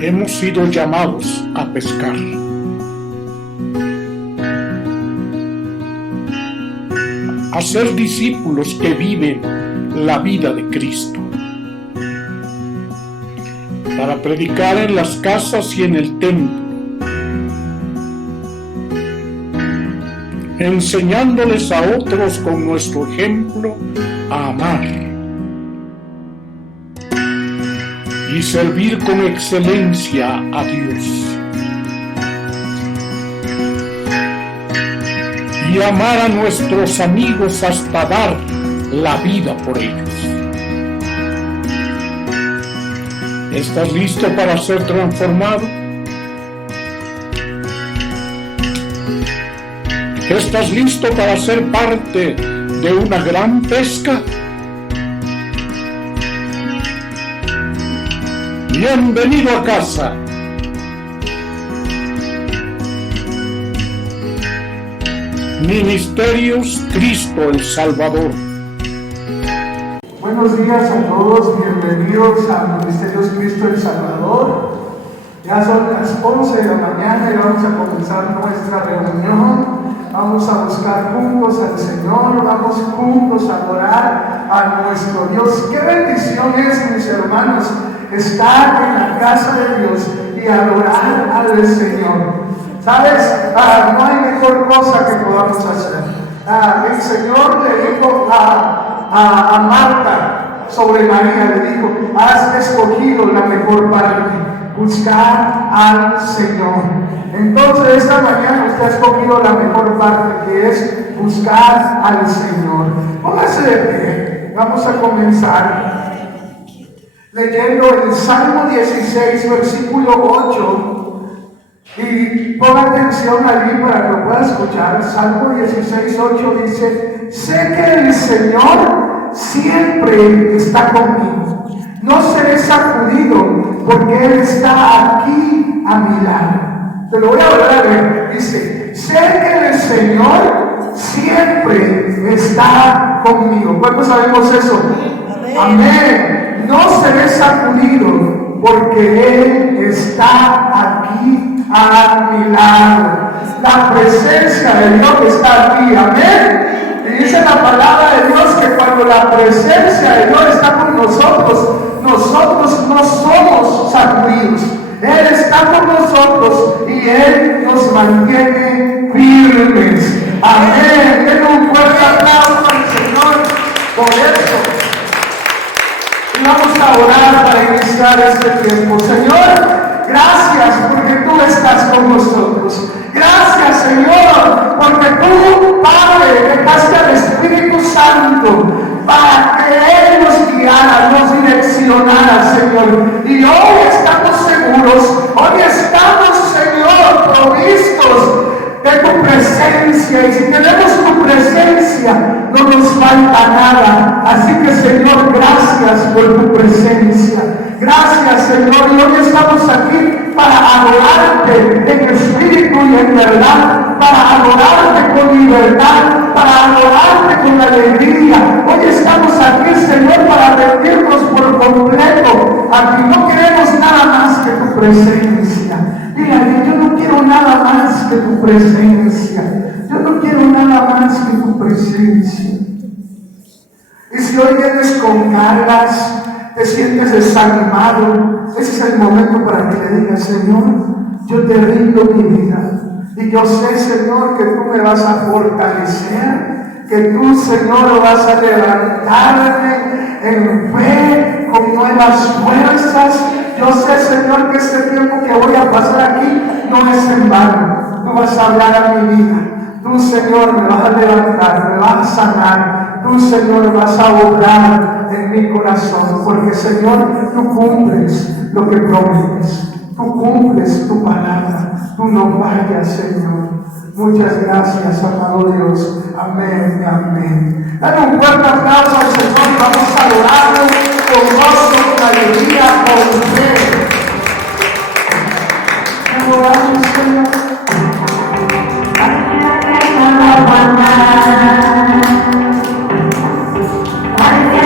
Hemos sido llamados a pescar. A ser discípulos que viven la vida de Cristo. Para predicar en las casas y en el templo. Enseñándoles a otros con nuestro ejemplo a amar. Y servir con excelencia a Dios. Y amar a nuestros amigos hasta dar la vida por ellos. ¿Estás listo para ser transformado? ¿Estás listo para ser parte de una gran pesca? Bienvenido a casa. Ministerios Cristo el Salvador. Buenos días a todos, bienvenidos a Ministerios Cristo el Salvador. Ya son las 11 de la mañana y vamos a comenzar nuestra reunión. Vamos a buscar juntos al Señor, vamos juntos a adorar a nuestro Dios. Qué bendición es, mis hermanos, estar en la casa de Dios y adorar al Señor. ¿Sabes? No hay mejor cosa que podamos hacer. El Señor le dijo a Marta sobre María, le dijo: has escogido la mejor parte, buscar al Señor. Entonces esta mañana usted ha escogido la mejor parte, que es buscar al Señor. Póngase de pie, vamos a comenzar leyendo el Salmo 16, versículo 8. Y ponga atención allí para que lo pueda escuchar. Salmo 16, 8 dice: sé que el Señor siempre está conmigo, no seré sacudido, porque Él está aquí a mi lado. Te lo voy a volver a ver. Dice: sé que el Señor siempre está conmigo. ¿Cuántos sabemos eso? Amén. No seré sacudido, porque Él está aquí a mi lado. La presencia de Dios está aquí. Amén. Y dice la palabra de Dios que cuando la presencia de Dios está con nosotros, nosotros no somos sacudidos. Él está con nosotros y Él nos mantiene firmes. Amén. Den un fuerte aplauso al Señor por eso. Y vamos a orar para iniciar este tiempo. Señor, gracias porque tú estás con nosotros. Gracias, Señor, porque tú, Padre, dejaste al Espíritu Santo para que Él nos guiara, nos direccionara, Señor. Y hoy estamos seguros, hoy estamos, Señor, provistos de tu presencia. Y si tenemos tu presencia, no nos falta nada. Así que, Señor, gracias por tu presencia. Gracias, Señor, y hoy estamos aquí para adorarte en espíritu y en verdad, para adorarte con libertad, para adorarte con alegría. Hoy estamos aquí, Señor, para rendirnos por completo. Aquí no queremos nada más que tu presencia. Mira, yo no quiero nada más que tu presencia. Yo no quiero nada más que tu presencia. Y si hoy vienes con cargas, te sientes desanimado, ese es el momento para que le digas: Señor, yo te rindo mi vida. Y yo sé, Señor, que tú me vas a fortalecer, que tú, Señor, vas a levantarme en fe, con nuevas fuerzas. Yo sé, Señor, que este tiempo que voy a pasar aquí no es en vano. Tú vas a hablar a mi vida. Tú, Señor, me vas a levantar, me vas a sanar. Tú, Señor, vas a obrar en mi corazón, porque, Señor, tú cumples lo que prometes. Tú cumples tu palabra. Tú no fallas, Señor. Muchas gracias, amado Dios. Amén y amén. Dale un fuerte aplauso al Señor y vamos a adorarlo con gozo, con alegría, con fe. Adoramos, Señor. Porque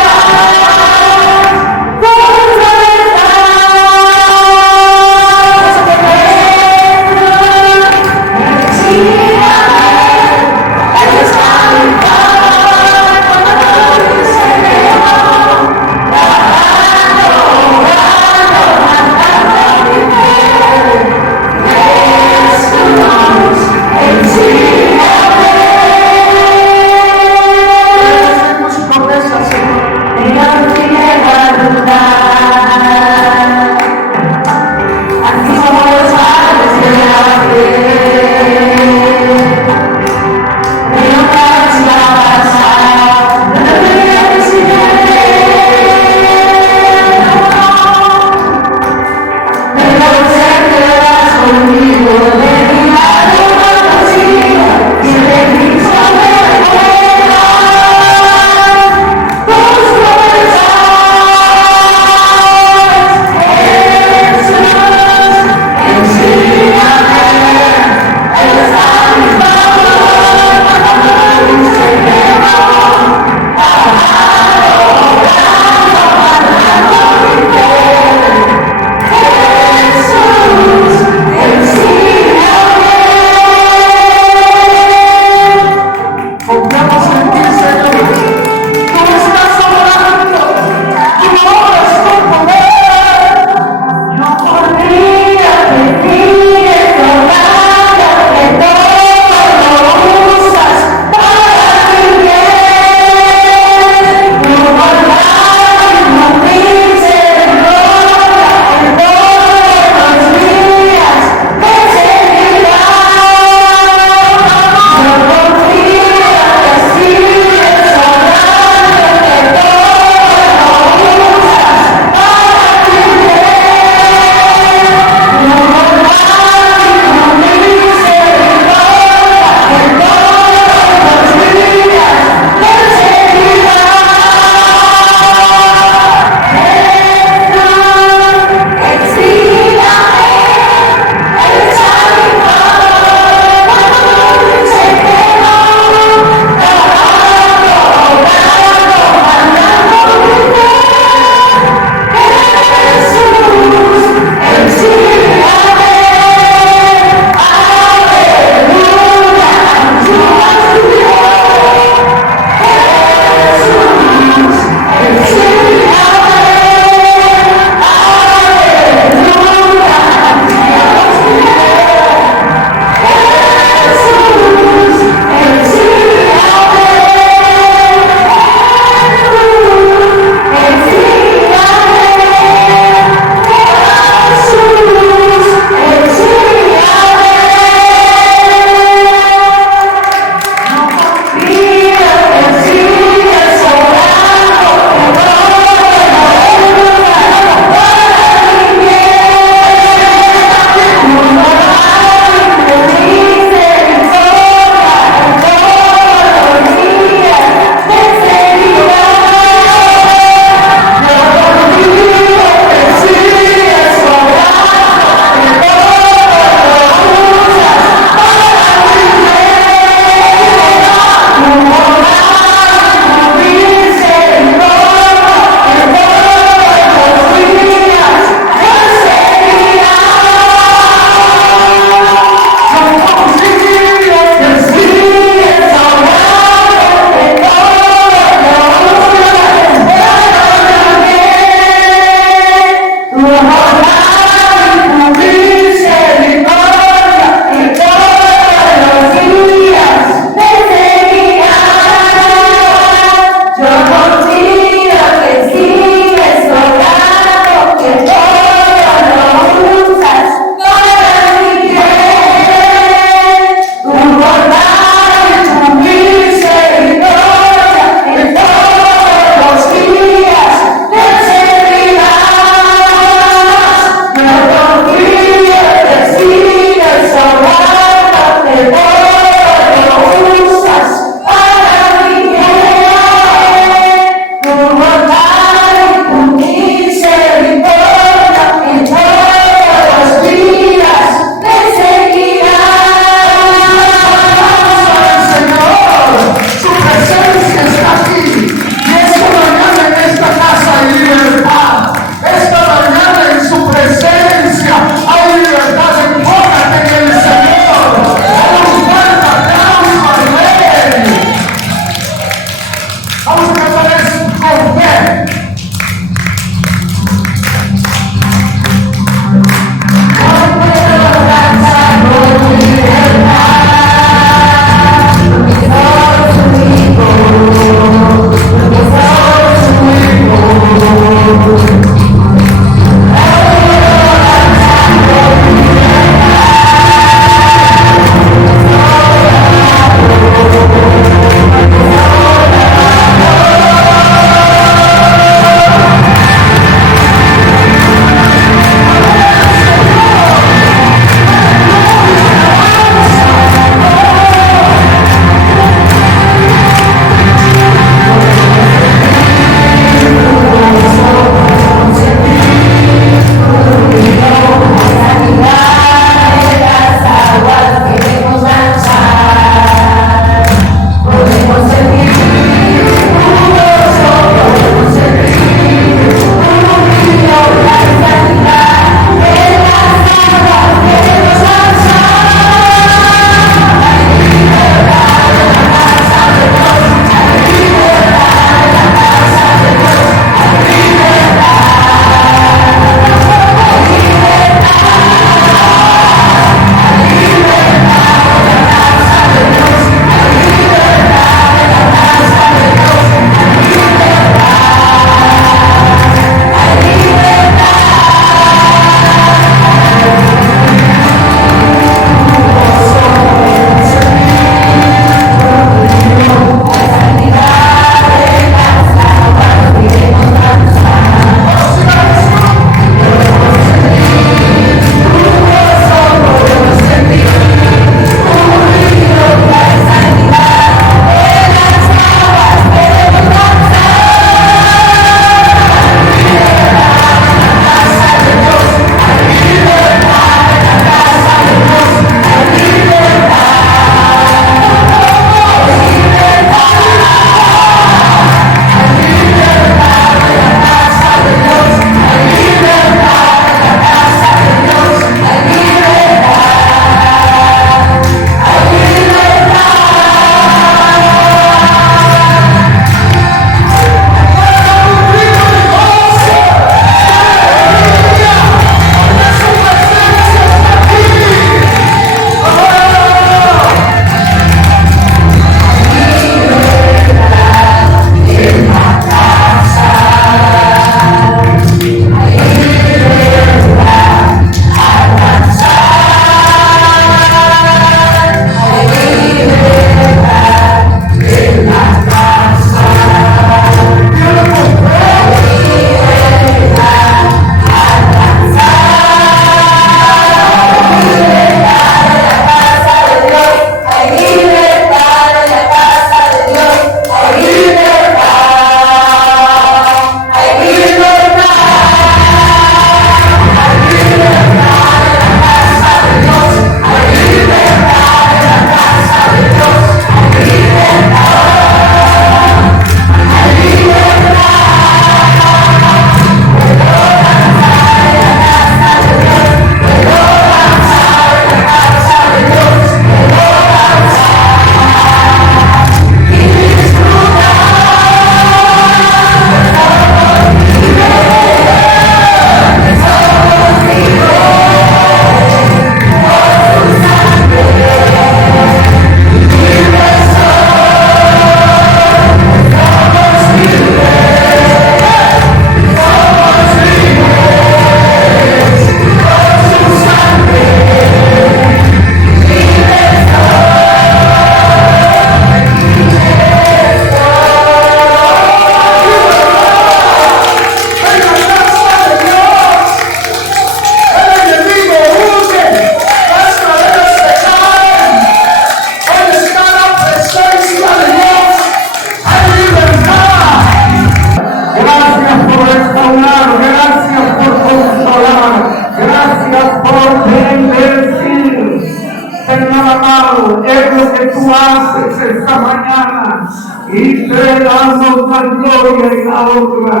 esta mañana y te damos la gloria y la honra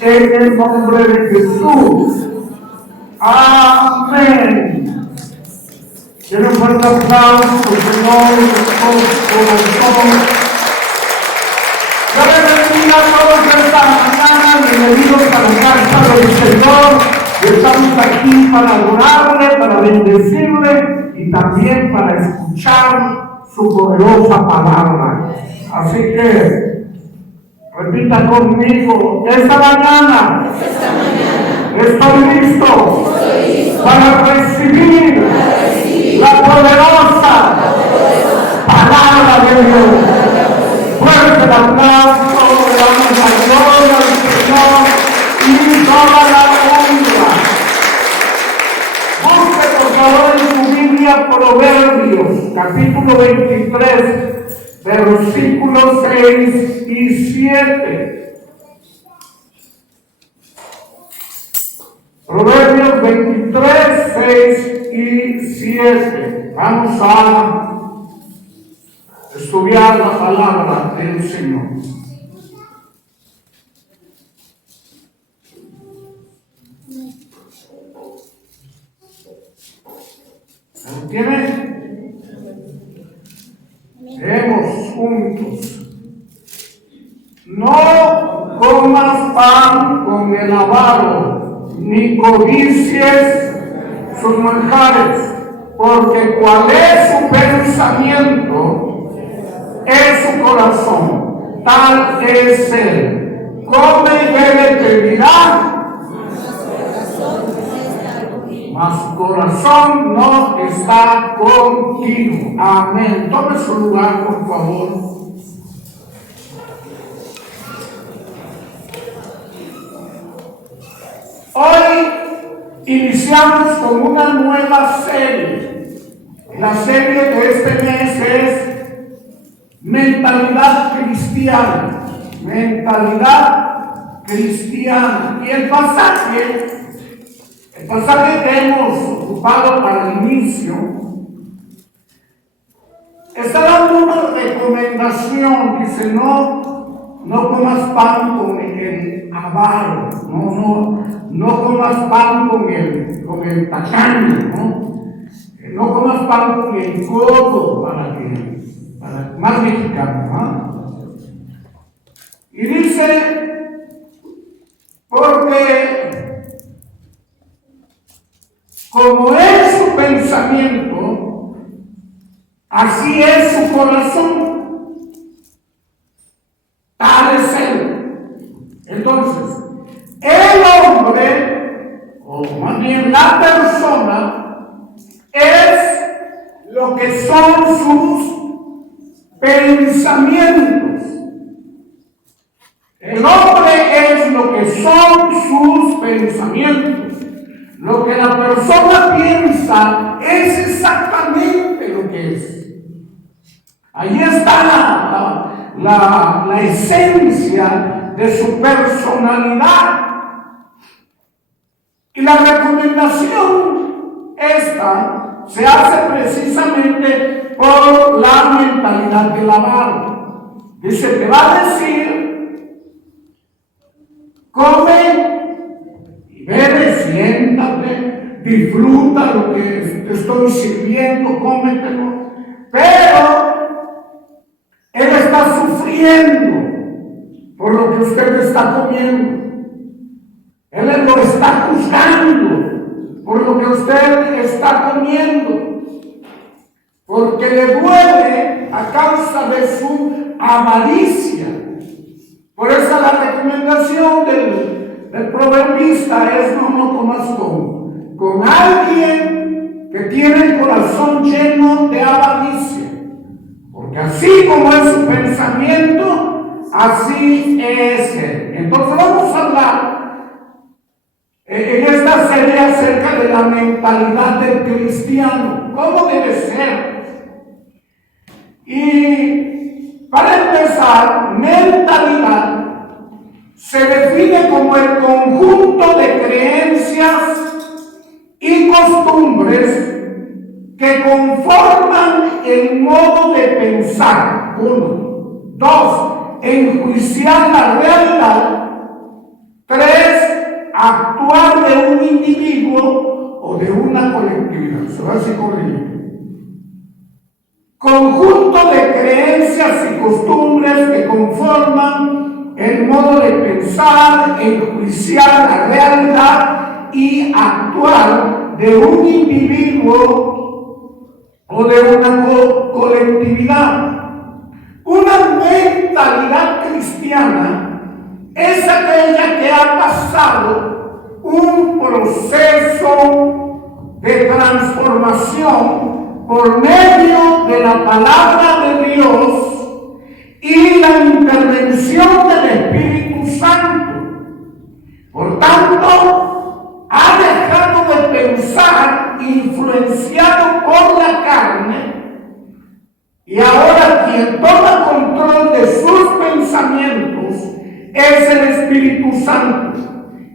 en el nombre de Jesús. Amén. Quiero un fuerte aplauso, Señor, por corazón. Yo les bendiga a todos esta mañana, bienvenidos a la casa del Señor. Estamos aquí para adorarle, para bendecirle y también para escuchar su poderosa palabra. Así que repita conmigo, esta mañana estoy listo para recibir la poderosa palabra de Dios. Fuerte el aplauso, le damos la gloria al Señor y toda la honra. Busque por favor en su Biblia Proverbios, capítulo 23, versículos 6 y 7. Proverbios 23, 6 y 7. Vamos a estudiar la palabra del Señor. ¿Lo tiene? Leemos juntos. No comas pan con el avaro, ni codicies sus manjares, porque cual es su pensamiento, es su corazón, tal es él. Come y bebe te dirá, mas su corazón no está contigo. Amén. Tome su lugar, por favor. Hoy iniciamos con una nueva serie. La serie de este mes es Mentalidad Cristiana. Mentalidad Cristiana. Y el pasaje que hemos ocupado para el inicio está dando una recomendación. Dice, no comas pan con el avaro, no comas pan con el tacaño, no comas pan con el codo, para más mexicano, ¿no? Y dice, porque como es su pensamiento, así es su corazón. Tal es él. Entonces, el hombre, o más bien la persona, es lo que son sus pensamientos. El hombre es lo que son sus pensamientos. Lo que la persona piensa es exactamente lo que es. Ahí está la esencia de su personalidad. Y la recomendación esta se hace precisamente por la mentalidad del avaro. Dice, te va a decir, come, bebe, siéntate, disfruta lo que te estoy sirviendo, cómetelo. Pero él está sufriendo por lo que usted está comiendo. Él lo está juzgando por lo que usted está comiendo. Porque le duele a causa de su avaricia. Por eso la recomendación del proverbista es no comas con alguien que tiene el corazón lleno de avaricia, porque así como es su pensamiento, así es él. Entonces vamos a hablar en esta serie acerca de la mentalidad del cristiano, cómo debe ser. Y para empezar, mentalidad se define como el conjunto de creencias y costumbres que conforman el modo de pensar. 1. 2. Enjuiciar la realidad. 3. Actuar de un individuo o de una colectividad. Se va así corriendo. Conjunto de creencias y costumbres que conforman el modo de pensar, enjuiciar la realidad y actuar de un individuo o de una colectividad. Una mentalidad cristiana es aquella que ha pasado un proceso de transformación por medio de la palabra de Dios y la intervención del Espíritu Santo. Por tanto, ha dejado de pensar influenciado por la carne, y ahora quien toma control de sus pensamientos es el Espíritu Santo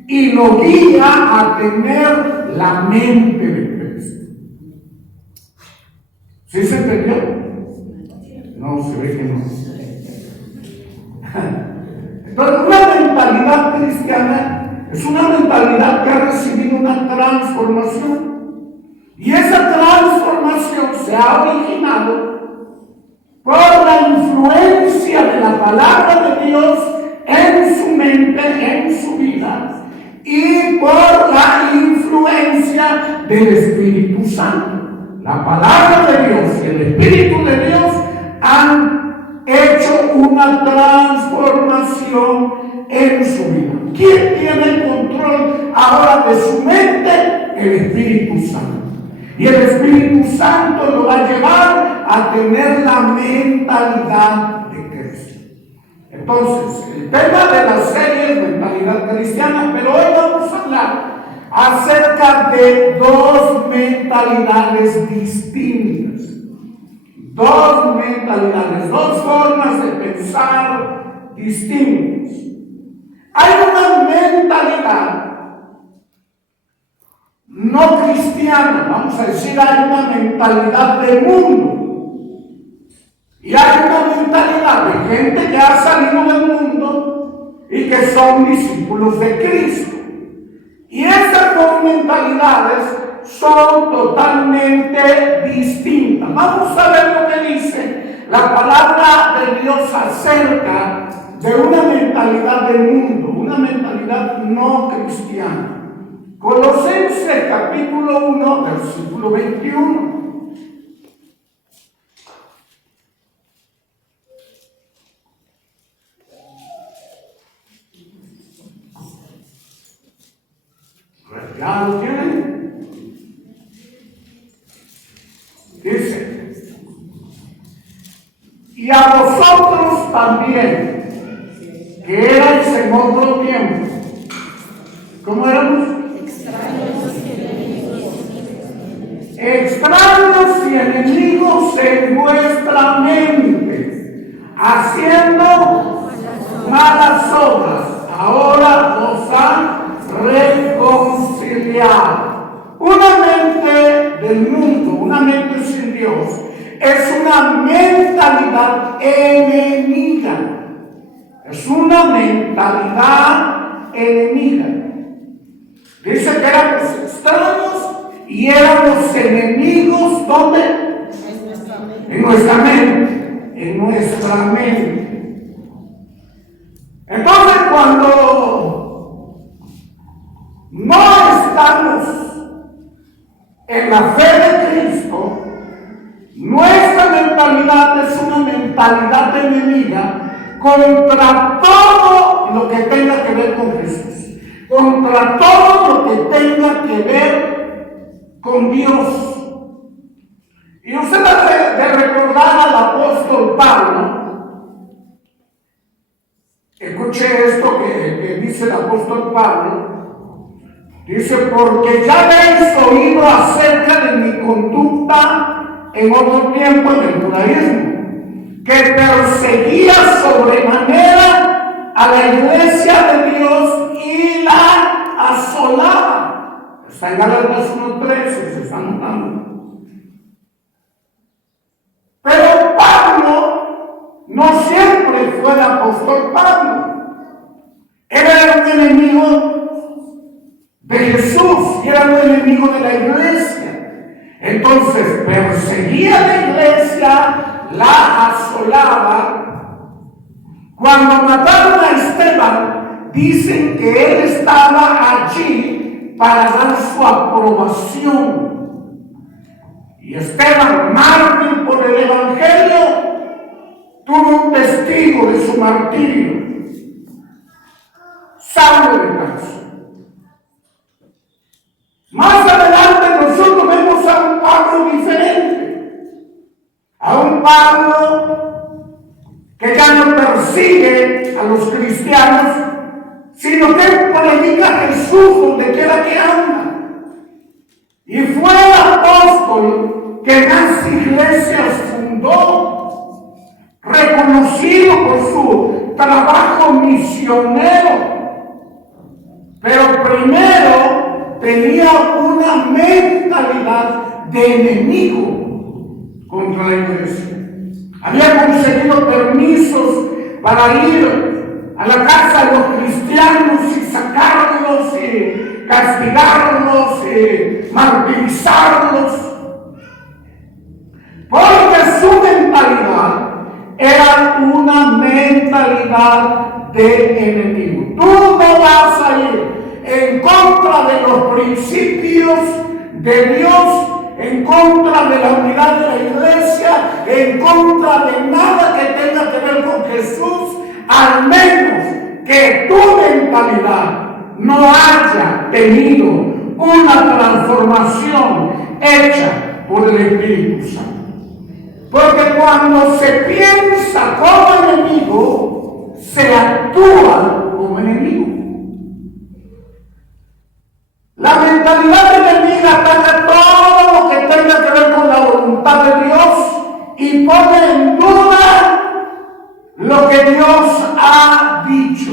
y lo guía a tener la mente de Cristo. ¿Sí se entendió? No, se ve que no. Entonces, una mentalidad cristiana es una mentalidad que ha recibido una transformación. Y esa transformación se ha originado por la influencia de la palabra de Dios en su mente, en su vida, y por la influencia del Espíritu Santo. La palabra de Dios y el Espíritu de Dios han hecho una transformación en su vida. ¿Quién tiene el control ahora de su mente? El Espíritu Santo. Y el Espíritu Santo lo va a llevar a tener la mentalidad de Cristo. Entonces, el tema de la serie es mentalidad cristiana, pero hoy vamos a hablar acerca de dos mentalidades distintas. Dos mentalidades, dos formas de pensar distintas. Hay una mentalidad no cristiana, vamos a decir, hay una mentalidad de mundo. Y hay una mentalidad de gente que ha salido del mundo y que son discípulos de Cristo. Y estas dos mentalidades son totalmente distintas. Vamos a ver lo que dice la palabra de Dios acerca de una mentalidad del mundo, una mentalidad no cristiana. Colosenses capítulo 1, versículo 21. ¿Ya lo tienen? Dice: y a vosotros también, que erais en otro tiempo. ¿Cómo éramos? Extraños y enemigos en vuestra mente, haciendo malas obras. Ahora os han reconciliado. Una mente del mundo, una mente sin Dios, es una mentalidad enemiga. Es una mentalidad enemiga. Dice que éramos extraños y éramos enemigos. ¿Dónde? En nuestra mente. En nuestra mente. Entonces, cuando no estamos en la fe de Cristo, nuestra mentalidad es una mentalidad enemiga contra todo lo que tenga que ver con Jesús, contra todo lo que tenga que ver con Dios. Y usted debe de recordar al apóstol Pablo. Escuche esto que dice el apóstol Pablo. Dice: porque ya habéis oído acerca de mi conducta en otro tiempo en el judaísmo, que perseguía sobremanera a la iglesia de Dios y la asolaba. Está en Gálatas 1:13, se está notando. apóstol Pablo. Él era un enemigo de Jesús y era un enemigo de la iglesia. Entonces perseguía a la iglesia, la asolaba. Cuando mataron a Esteban, dicen que él estaba allí para dar su aprobación. Y Esteban, mártir por el evangelio, tuvo un testigo de su martirio, Saulo de Tarso. Más adelante nosotros vemos a un Pablo diferente, a un Pablo que ya no persigue a los cristianos, sino que predica a Jesús donde quiera que anda. Y fue el apóstol que más iglesias fundó, reconocido por su trabajo misionero. Pero primero tenía una mentalidad de enemigo contra la iglesia. Había conseguido permisos para ir a la casa de los cristianos y sacarlos y castigarlos y martirizarlos. Porque su mentalidad era una mentalidad de enemigo. Tú no vas a ir en contra de los principios de Dios, en contra de la unidad de la iglesia, en contra de nada que tenga que ver con Jesús, al menos que tu mentalidad no haya tenido una transformación hecha por el Espíritu Santo. Porque cuando se piensa como enemigo, se actúa como enemigo. La mentalidad enemiga ataca todo lo que tenga que ver con la voluntad de Dios y pone en duda lo que Dios ha dicho.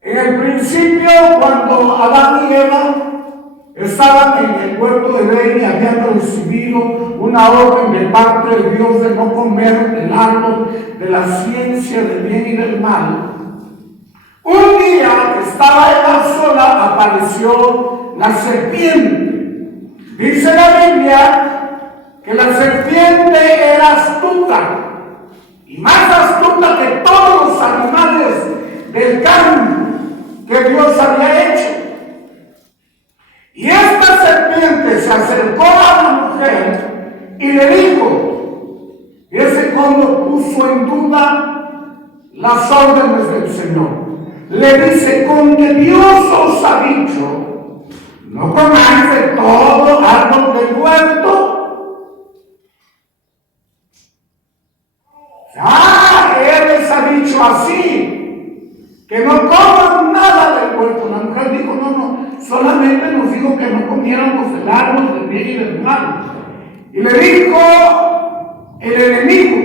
En el principio, cuando Adán y Eva estaban en el huerto de Edén y habían recibido una orden de parte de Dios de no comer del árbol de la ciencia del bien y del mal, un día que estaba Eva sola, apareció la serpiente. Dice la Biblia que la serpiente era astuta, y más astuta que todos los animales del campo que Dios había hecho. Y esta serpiente se acercó a la mujer y le dijo, y ese cuando puso en duda las órdenes del Señor, le dice, con que Dios os ha dicho, no comáis de todo árbol del huerto. Él les ha dicho así, que no coman nada del huerto. La mujer dijo, no, solamente nos dijo que no comiéramos del árbol del bien y del mal. Y le dijo el enemigo,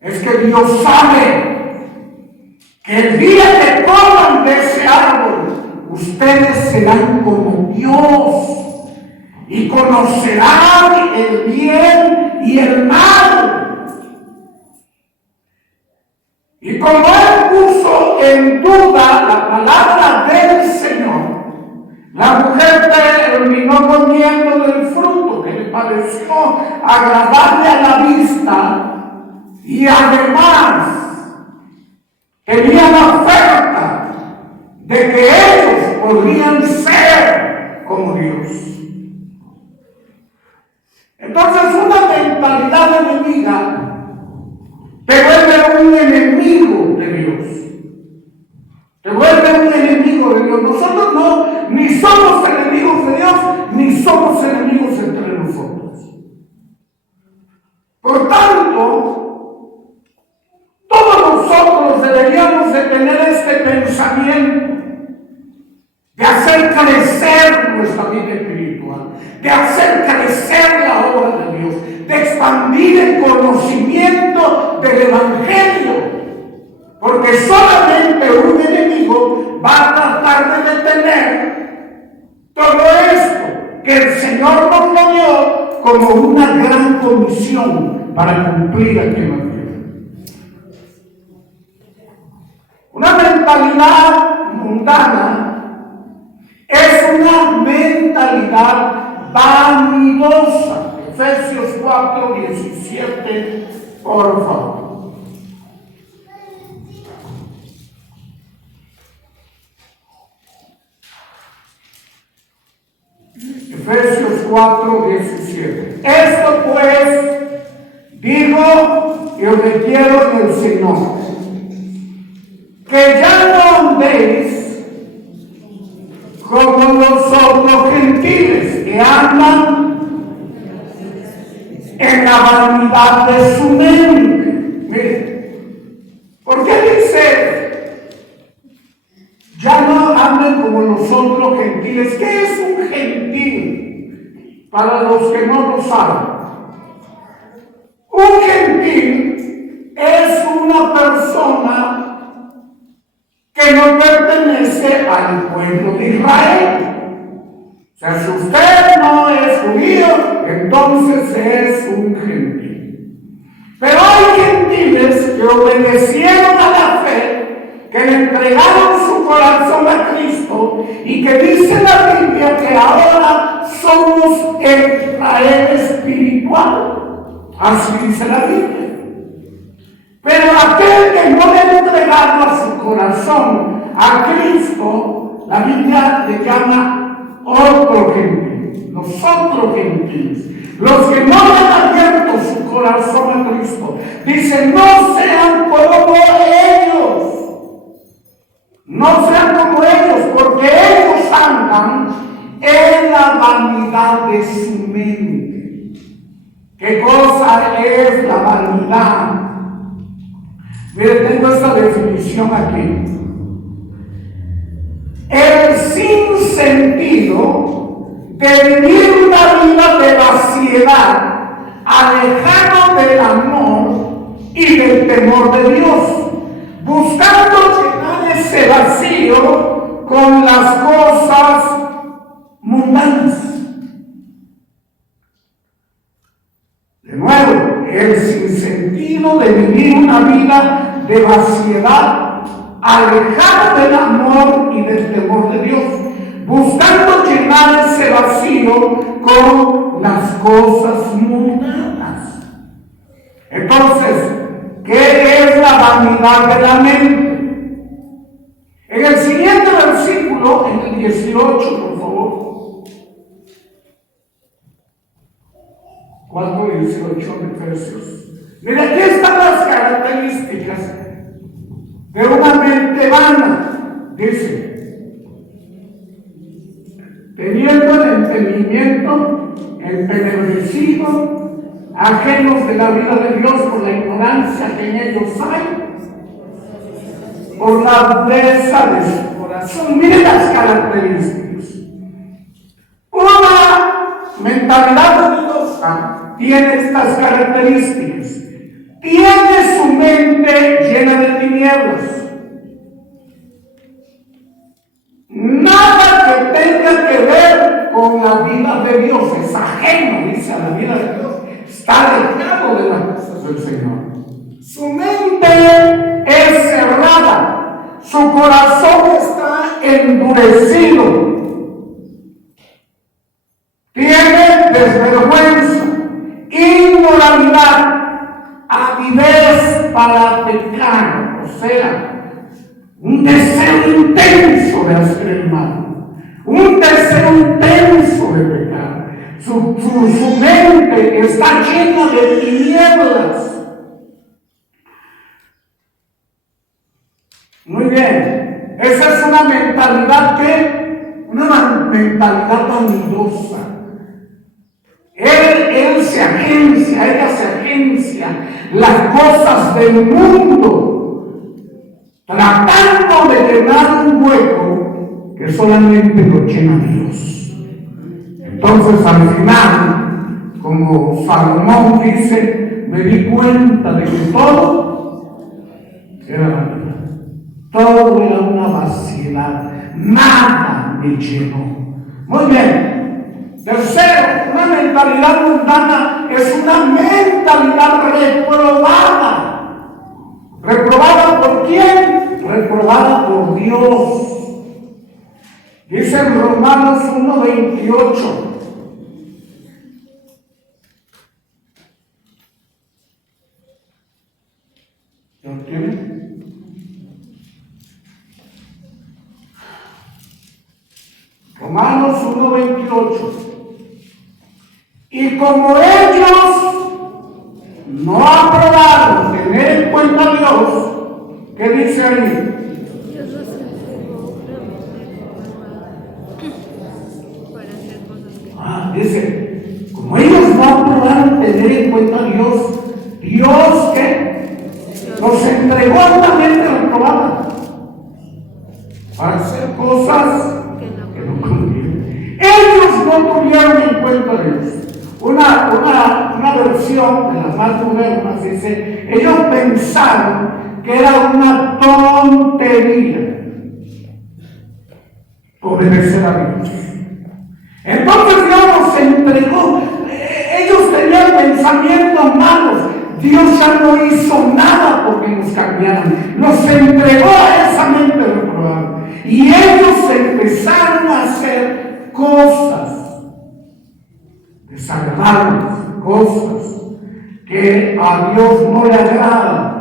es que Dios sabe que el día que coman de ese árbol, ustedes serán como Dios y conocerán el bien y el mal. Y como él puso en duda la palabra del Señor, la mujer terminó comiendo del fruto que le pareció agradable a la vista y además tenía la oferta de que ellos podrían ser como Dios. Entonces una mentalidad enemiga te vuelve un enemigo de Dios. Te vuelve un enemigo de Dios. Nosotros no, ni somos enemigos de Dios, ni somos enemigos entre nosotros. Por tanto, todos nosotros deberíamos de tener este pensamiento de hacer crecer nuestra vida espiritual, de hacer crecer la obra de Dios, de expandir el conocimiento del Evangelio, porque solamente un enemigo va a tratar de detener todo esto que el Señor nos lo dio como una gran comisión para cumplir aquí en la tierra. mentalidad mundana es una mentalidad vanidosa. Efesios 4:17, por favor. Efesios 4:17. Esto pues digo y os requiero en el Señor, que ya no andéis como los otros gentiles que andan en la vanidad de su mente. Miren, ¿por qué dice ya no anden como los otros gentiles? ¿Qué es un gentil? Para los que no lo saben, un gentil es una persona que no pertenece al pueblo de Israel. O sea, si usted no es judío, entonces es un gentil. Pero hay gentiles que obedecieron a la fe, que le entregaron su corazón a Cristo y que dice la Biblia que ahora somos el Israel espiritual. Así dice la Biblia. Pero aquel que no le ha entregado a su corazón a Cristo, la Biblia le llama otro gentil, los otros gentiles, los que no le han abierto su corazón a Cristo. Dice, no sean como ellos. No sean como ellos, porque ellos andan en la vanidad de su mente. ¿Qué cosa es la vanidad? Mire, tengo esta definición aquí. El sinsentido de vivir una vida de vaciedad, alejado del amor y del temor de Dios, buscando llenar ese vacío con las cosas mundanas. De nuevo, el sinsentido de vivir una vida de vaciedad, alejado del amor y del temor de Dios, buscando llenar ese vacío con las cosas mundanas. Entonces, ¿qué es la vanidad de la mente? En el siguiente versículo, en el 18, por favor. 4:18 de Efesios. Mira, aquí están las características de una mente vana. Dice, teniendo el entendimiento entenebrecido, ajenos de la vida de Dios por la ignorancia que en ellos hay, por la dureza de su corazón. Miren las características. Una mentalidad religiosa tiene estas características. Tiene su mente llena de tinieblas. Nada que tenga que ver con la vida de Dios es ajeno, dice, a la vida de Dios. Está alejado de las cosas del Señor. Su mente es cerrada. Su corazón está endurecido. Tiene desvergüenza, inmoralidad, avidez para pecar, o sea, un deseo intenso de hacer el mal, un deseo intenso de pecar. Su mente está llena de tinieblas. Muy bien, esa es una mentalidad una mentalidad vanidosa. Él se agencia, ella se agencia las cosas del mundo, tratando de llenar un hueco que solamente lo llena Dios. Entonces, al final, como Salomón dice, me di cuenta de que todo era vanidad. Todo era una vaciedad, nada me llenó. Muy bien. Tercero, una mentalidad mundana es una mentalidad reprobada. ¿Reprobada por quién? Reprobada por Dios. Dice en Romanos 1:28. ¿Lo tienen? Romanos 1:28. Y como ellos no aprobaron tener en cuenta a Dios, ¿qué dice ahí? Dice, como ellos no aprobaron tener en cuenta a Dios, Dios que los entregó altamente reprobada para hacer cosas que no convienen. Ellos no tuvieron en cuenta a Dios. Una versión de las más modernas dice, ellos pensaron que era una tontería obedecer a Dios. Entonces Dios nos entregó, ellos tenían pensamientos malos, Dios ya no hizo nada porque nos cambiaran, nos entregó a esa mente reprobada y ellos empezaron a hacer cosas desagradables, cosas que a Dios no le agradan.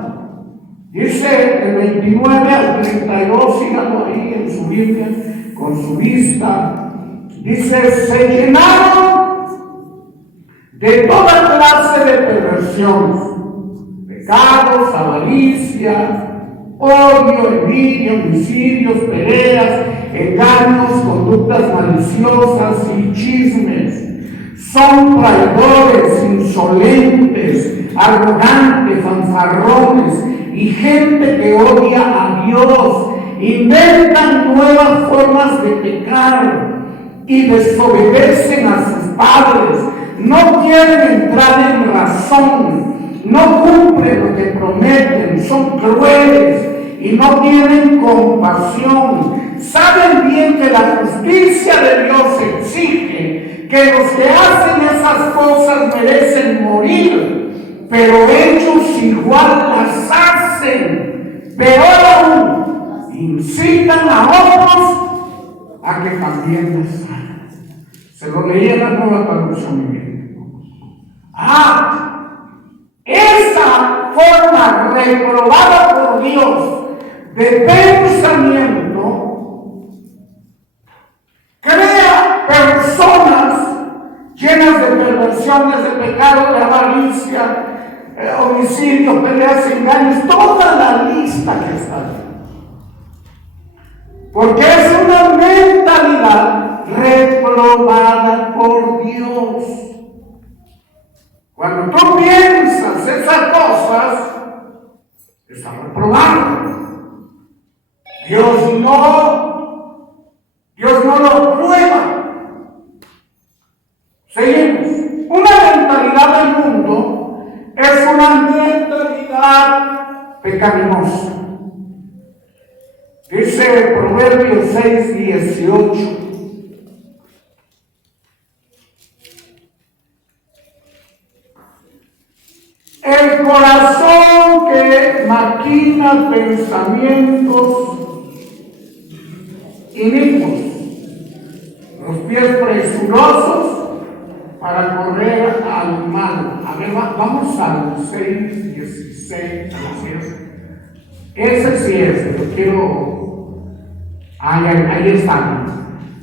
Dice el 29 al 32, síganlo ahí en su Biblia, con su vista. Dice, se llenaron de toda clase de perversiones, pecados, avaricia, odio, envidia, homicidios, peleas, engaños, conductas maliciosas y chismes. Son traidores, insolentes, arrogantes, fanfarrones y gente que odia a Dios. Inventan nuevas formas de pecar y desobedecen a sus padres, no quieren entrar en razón, no cumplen lo que prometen, son crueles y no tienen compasión. Saben bien que la justicia de Dios exige que los que hacen esas cosas merecen morir, pero ellos igual las hacen. Peor aún, incitan a otros a que también las hagan. Se lo leí en la Nueva Traducción Viviente. Esa forma reprobada por Dios de pensamiento crea personas llenas de perversiones, de pecado, de avaricia, homicidios, peleas, engaños, toda la lista que está ahí. Porque es una mentalidad reprobada por Dios. Cuando tú piensas esas cosas, estás reprobando. Dios no lo prueba. Seguimos. Una mentalidad del mundo es una mentalidad pecaminosa. Dice Proverbios 6:18. El corazón que maquina pensamientos inicuos, los pies presurosos para correr al mal. A ver, vamos al 6:16. Ese sí es, yo quiero. Ahí están.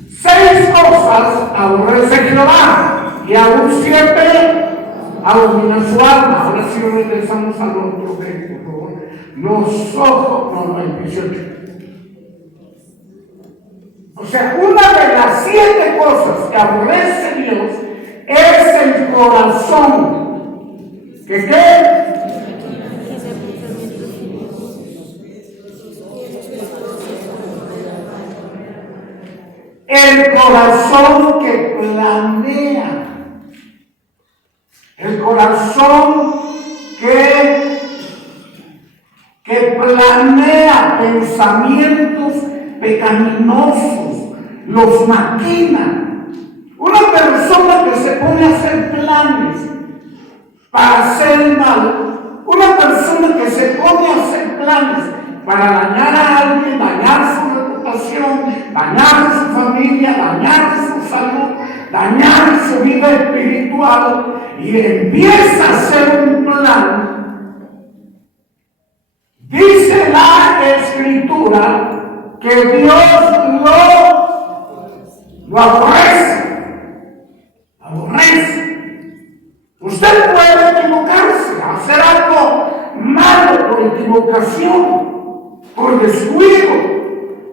6 cosas aborrece Jehová y aún 7 abomina su alma. Ahora sí regresamos al otro texto, por favor. Los ojos, no, el 18. O sea, una de las 7 cosas que aborrece Dios es el corazón. ¿Qué? El corazón que planea. El corazón que planea pensamientos pecaminosos, los maquina. Una persona que se pone a hacer planes para hacer el mal, una persona que se pone a hacer planes para dañar a alguien, dañar su reputación, dañar su familia, dañar su salud, dañar su vida espiritual, y empieza a hacer un plan. Dice la Escritura que Dios lo aborrece. Usted puede equivocarse, hacer algo malo por equivocación, por descuido,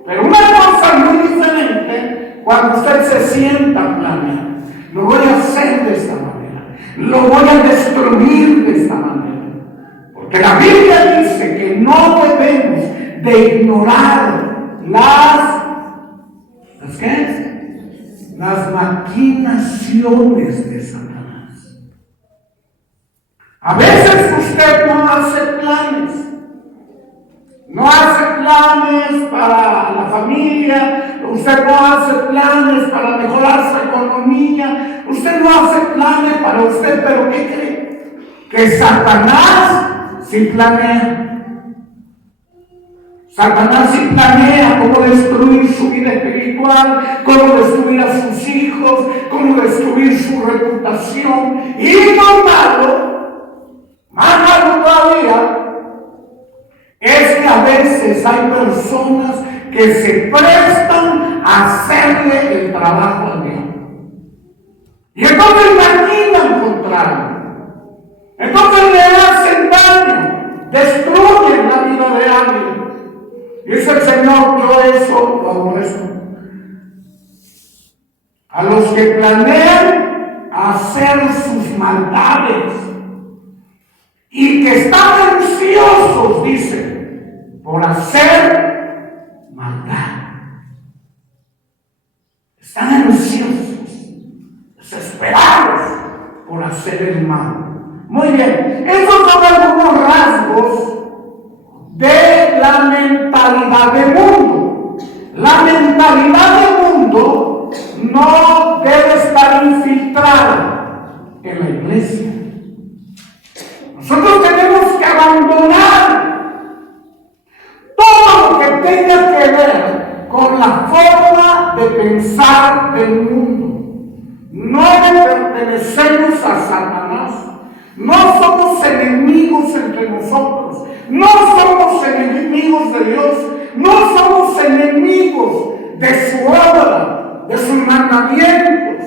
pero una cosa muy diferente cuando usted se sienta a planear. Lo voy a hacer de esta manera, lo voy a destruir de esta manera, porque la Biblia dice que no debemos de ignorar las maquinaciones de Satanás. A veces usted no hace planes. No hace planes para la familia, usted no hace planes para mejorar su economía, usted no hace planes para usted, pero ¿qué cree? Que Satanás sí planea. Satanás sí planea cómo destruir su vida espiritual, cómo destruir a sus hijos, cómo destruir su reputación. Y lo malo, más malo todavía, es que a veces hay personas que se prestan a hacerle el trabajo a Dios. Y entonces maquinan contra él. Entonces le hacen daño, destruyen la vida de alguien. Dice el Señor, yo eso lo aborrezco. A los que planean hacer sus maldades y que están ansiosos, dice, por hacer maldad. Están ansiosos, desesperados por hacer el mal. Muy bien, esos son algunos rasgos de la mentalidad del mundo. La mentalidad del mundo no debe estar infiltrada en la iglesia. Nosotros tenemos que abandonar todo lo que tenga que ver con la forma de pensar del mundo. No pertenecemos a Satanás. No somos enemigos entre nosotros. No somos enemigos de Dios. No somos enemigos de su obra, de sus mandamientos.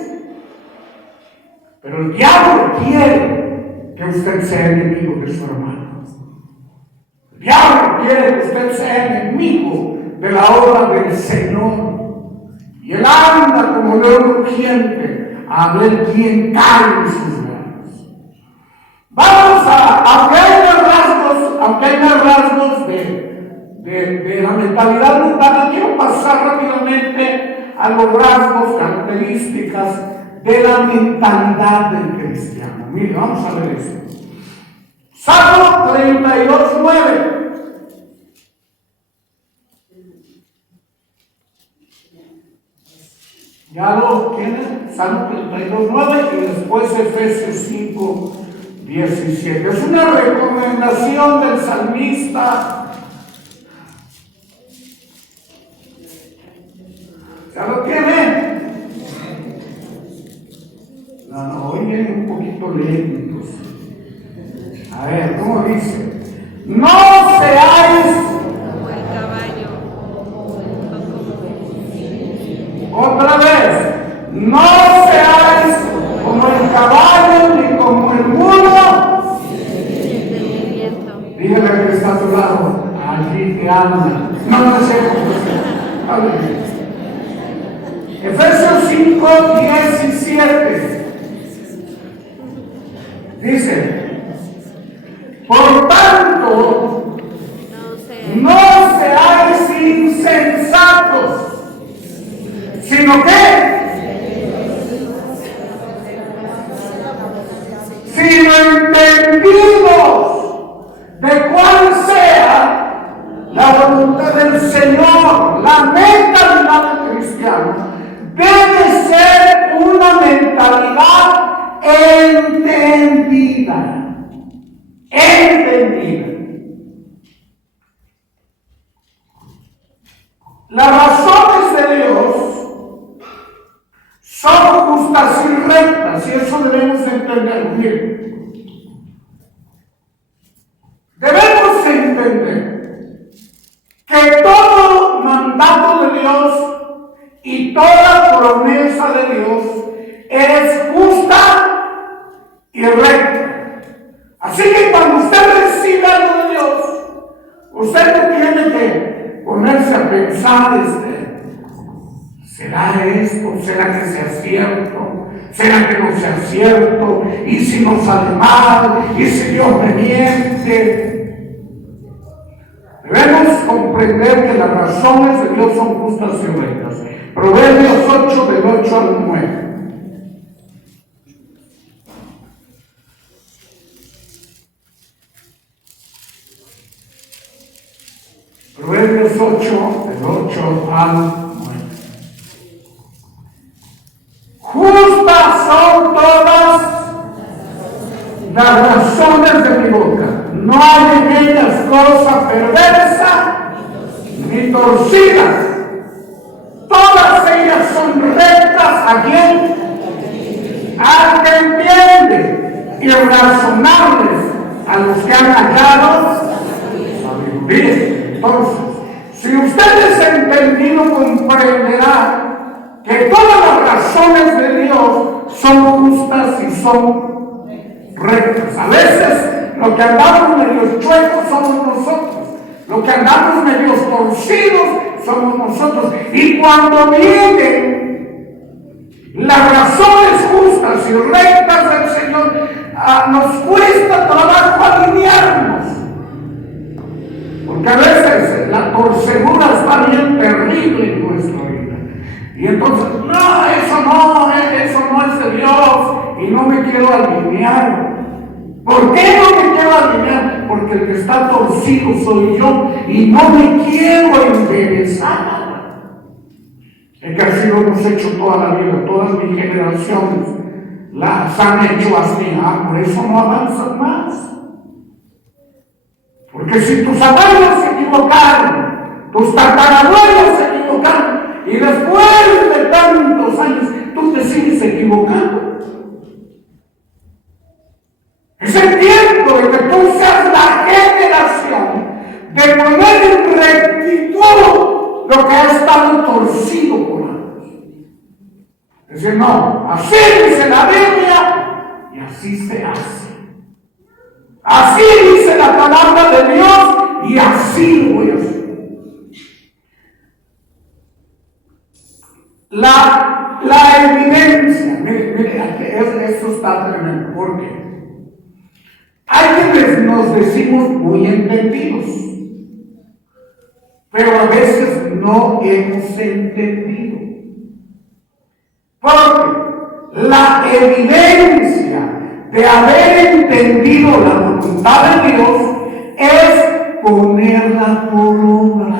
Pero el diablo quiere que usted sea enemigo de su hermano. El diablo quiere que usted sea enemigo de la obra del Señor. Y él anda como león rugiente a ver quién cae en sus manos. Vamos aunque hay más rasgos de la mentalidad mundana, quiero pasar rápidamente a los rasgos, características de la mentalidad del cristiano. Mire, vamos a ver esto. Salmo 32:9. Ya lo tienen, Salmo 32:9 y después Efesios 5:17. Es una recomendación del salmista. ¿Ya lo tienen? No, hoy vienen un poquito lentos. A ver, ¿cómo dice? No seáis como el caballo. Otra vez, no seáis como el caballo ni como el mulo. Dígale que está a tu lado, allí que anda. No sé cómo. Efesios 5:17 dice: por tanto, no seáis insensatos, sino que sino entendidos de cuál sea la voluntad del Señor. La mentalidad del cristiano debe ser una mentalidad entendida. Las razones de Dios son justas y rectas, y eso debemos entenderlo. Miren, debemos entender que todo mandato de Dios y toda promesa de Dios es justa y recta. Así que cuando usted recibe algo de Dios, usted no tiene que ponerse a pensar, ¿será esto? ¿Será que sea cierto? ¿Será que no sea cierto? ¿Y si no sale mal? ¿Y si Dios me miente? Debemos comprender que las razones de Dios son justas y rectas. Proverbios 8, del 8 al 9. Proverbios 8, del 8 al 9. Justas son todas las razones de mi boca. No hay en ellas cosa perversa ni torcida. Todas ellas son rectas a quien, al que entiende, y razonables a los que han hallado sabiduría. Entonces, si usted es entendido, comprenderá que todas las razones de Dios son justas y son rectas. A veces lo que andamos medio chuecos somos nosotros, lo que andamos medio torcidos somos nosotros. Y cuando vienen las razones justas y rectas del Señor, nos cuesta trabajo alinearnos. Porque a veces la torcedura está bien terrible en nuestra vida. Y entonces, eso no es de Dios y no me quiero alinear. ¿Por qué no me quiero alinear? Porque el que está torcido soy yo y no me quiero enderezar. Es que así lo hemos hecho toda la vida, todas mis generaciones las han hecho así. Por eso no avanzan más. Porque si tus abuelos se equivocaron, tus tatarabuelos se equivocaron, y después de tantos años tú te sigues equivocando, es el tiempo de que tú seas la generación de poner en rectitud lo que ha estado torcido por años. Es decir, no, así dice la Biblia y así se hace. Así dice la palabra de Dios y así lo voy a hacer. La evidencia, mire, esto está tremendo. ¿Por qué? Hay quienes nos decimos muy entendidos, pero a veces no hemos entendido. Porque la evidencia de haber entendido la voluntad de Dios es ponerla por obra.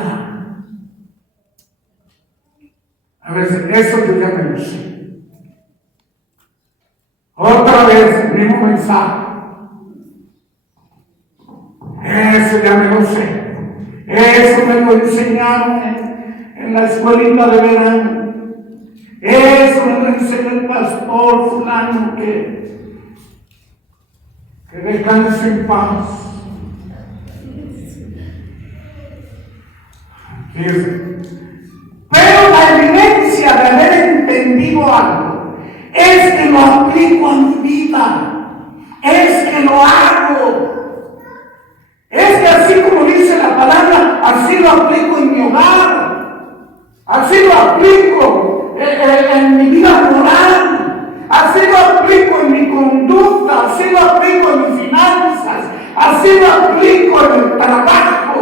A veces, eso yo ya me lo sé. Otra vez, el mismo mensaje. Eso ya me lo sé. Eso me lo enseñaron en la escuelita de verano. Eso me lo enseñó el pastor fulano que descanse en paz. Pero la evidencia de haber entendido algo es que lo aplico a mi vida, es que lo hago. Es que así como dice la palabra, así lo aplico en mi hogar, así lo aplico en mi vida moral, así lo aplico en mi conducta, así lo aplico en mis finanzas, así lo aplico en el trabajo.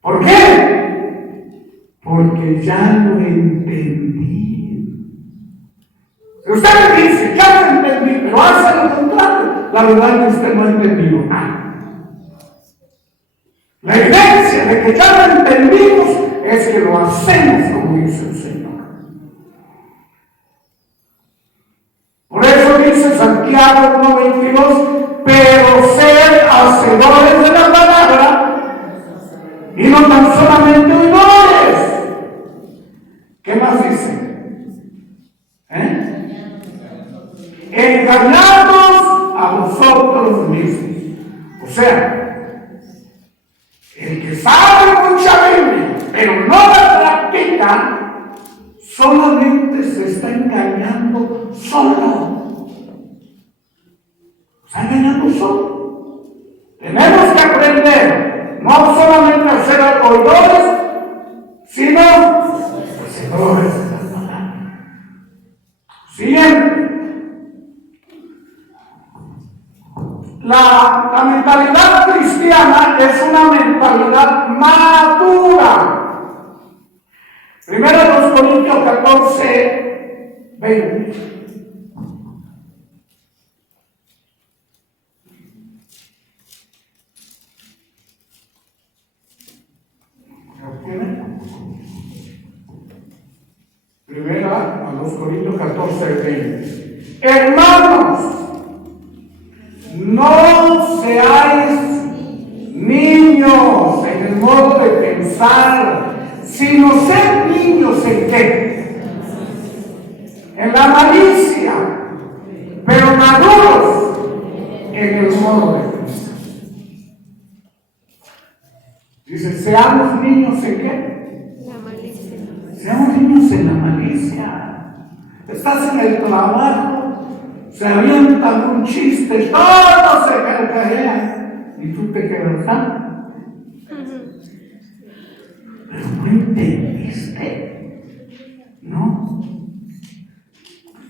¿Por qué? Porque ya lo entendí. Si usted me dice, ya lo entendí, pero hace lo contrario, la verdad es que usted no ha entendido nada. La evidencia de que ya lo entendimos es que lo hacemos como dice el Señor. Por eso dice Santiago 1:22, pero ser hacedores de la palabra y no tan solamente oidores. engañando solo. Está engañando solo. Tenemos que aprender no solamente a ser oidores, sino hacedores de las palabras. Siguiente. La mentalidad cristiana es una mentalidad madura. Primero los Corintios 14, 20. Primera a los Corintios 14, 20. Hermanos, no seáis niños en el modo de pensar, sino ser niños en qué? En la malicia, pero maduros en el modo de pensar. Dice, seamos niños en qué? La malicia. Seamos niños en la malicia. Estás en el trabajo, se avientan un chiste, todos se carcajean y tú te quedas, ¿ah? Pero no entendiste, ¿no?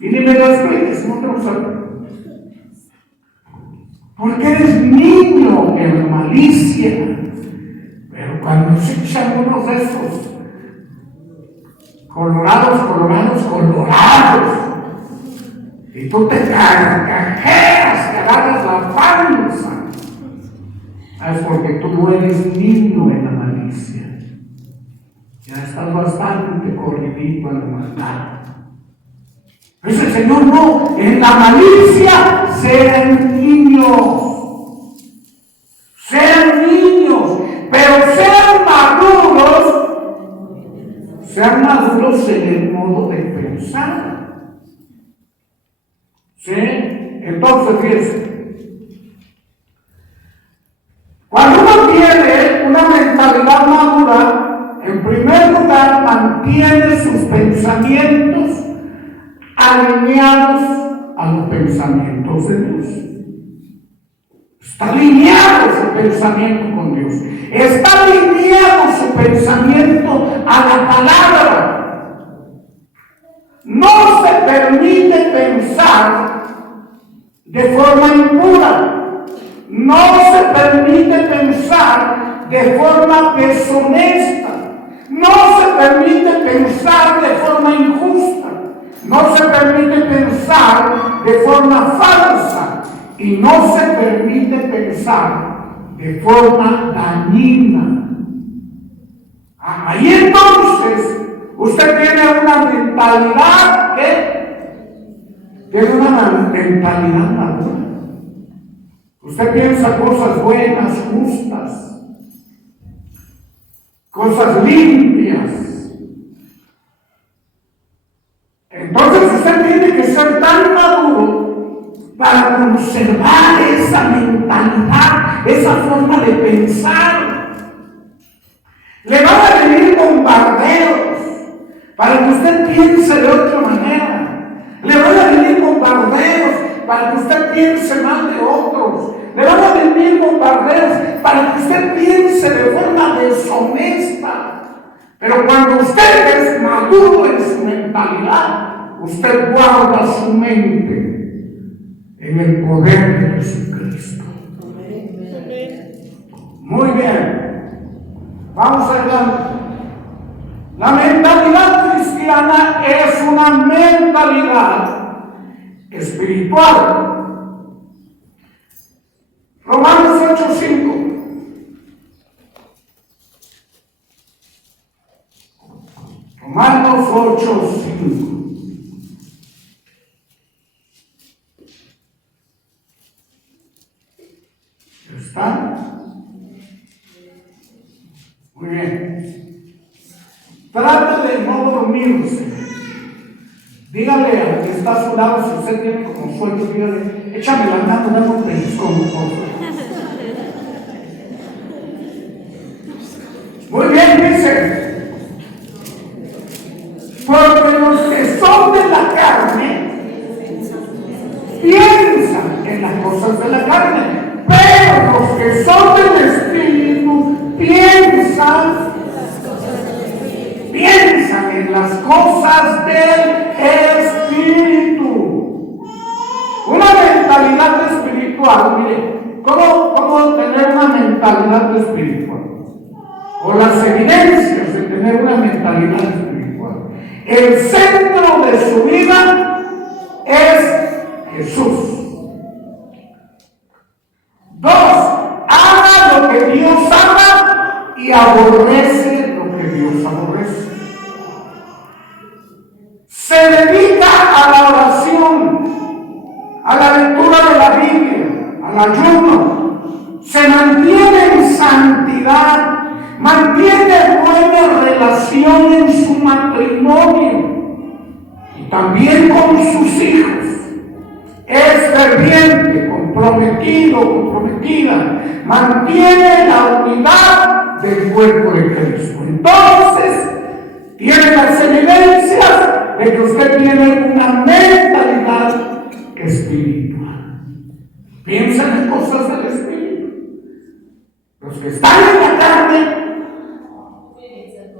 Y ni me lo expliques, no te lo sabes. Porque eres niño en la malicia. Pero cuando se echan unos de esos colorados, y tú te carcajeas, te agarras la panza, es porque tú no eres niño en la malicia. Ya estás bastante corridito en la maldad. Dice el Señor, no, en la malicia sean niños. Sean niños, pero sean maduros en el modo de pensar. ¿Sí? Entonces, fíjense, cuando uno tiene una mentalidad madura, en primer lugar mantiene sus pensamientos alineados a los pensamientos de Dios. Está alineado su pensamiento con Dios. Está alineado su pensamiento a la palabra. No se permite pensar de forma impura. No se permite pensar de forma deshonesta. No se permite pensar de forma injusta. No se permite pensar de forma falsa. Y no se permite pensar de forma dañina. Ahí entonces usted tiene una mentalidad tiene una mentalidad madura. Usted piensa cosas buenas, justas, cosas limpias. Entonces usted tiene que ser tan maduro para conservar esa mentalidad, esa forma de pensar. Le van a venir bombardeos para que usted piense de otra manera. Le van a venir bombardeos para que usted piense mal de otros. Le van a venir bombardeos para que usted piense de forma deshonesta. Pero cuando usted es maduro en su mentalidad, usted guarda su mente en el poder de Jesucristo. Muy bien. Vamos adelante. La mentalidad cristiana es una mentalidad espiritual. Romanos 8:5. Romanos 8:5. ¿Está? Muy bien. Trata de no dormirse. Dígale al que está a su lado, si usted tiene como sueño, dígale, échame la mano, dame un pensón, por favor. Muy bien, dice. Porque los que son de la carne cosas del Espíritu. Una mentalidad espiritual, mire, ¿cómo tener una mentalidad espiritual? O las evidencias de tener una mentalidad espiritual. El centro de su vida es Jesús. 2, haga lo que Dios ama y aborrece lo que Dios aborrece. Se dedica a la oración, a la lectura de la Biblia, al ayuno. Se mantiene en santidad, mantiene buena relación en su matrimonio y también con sus hijos. Es ferviente, comprometida, mantiene la unidad del cuerpo de Cristo. Entonces, tiene las evidencias de que usted tiene una mentalidad espiritual. Piensa en las cosas del Espíritu. Los que están en la carne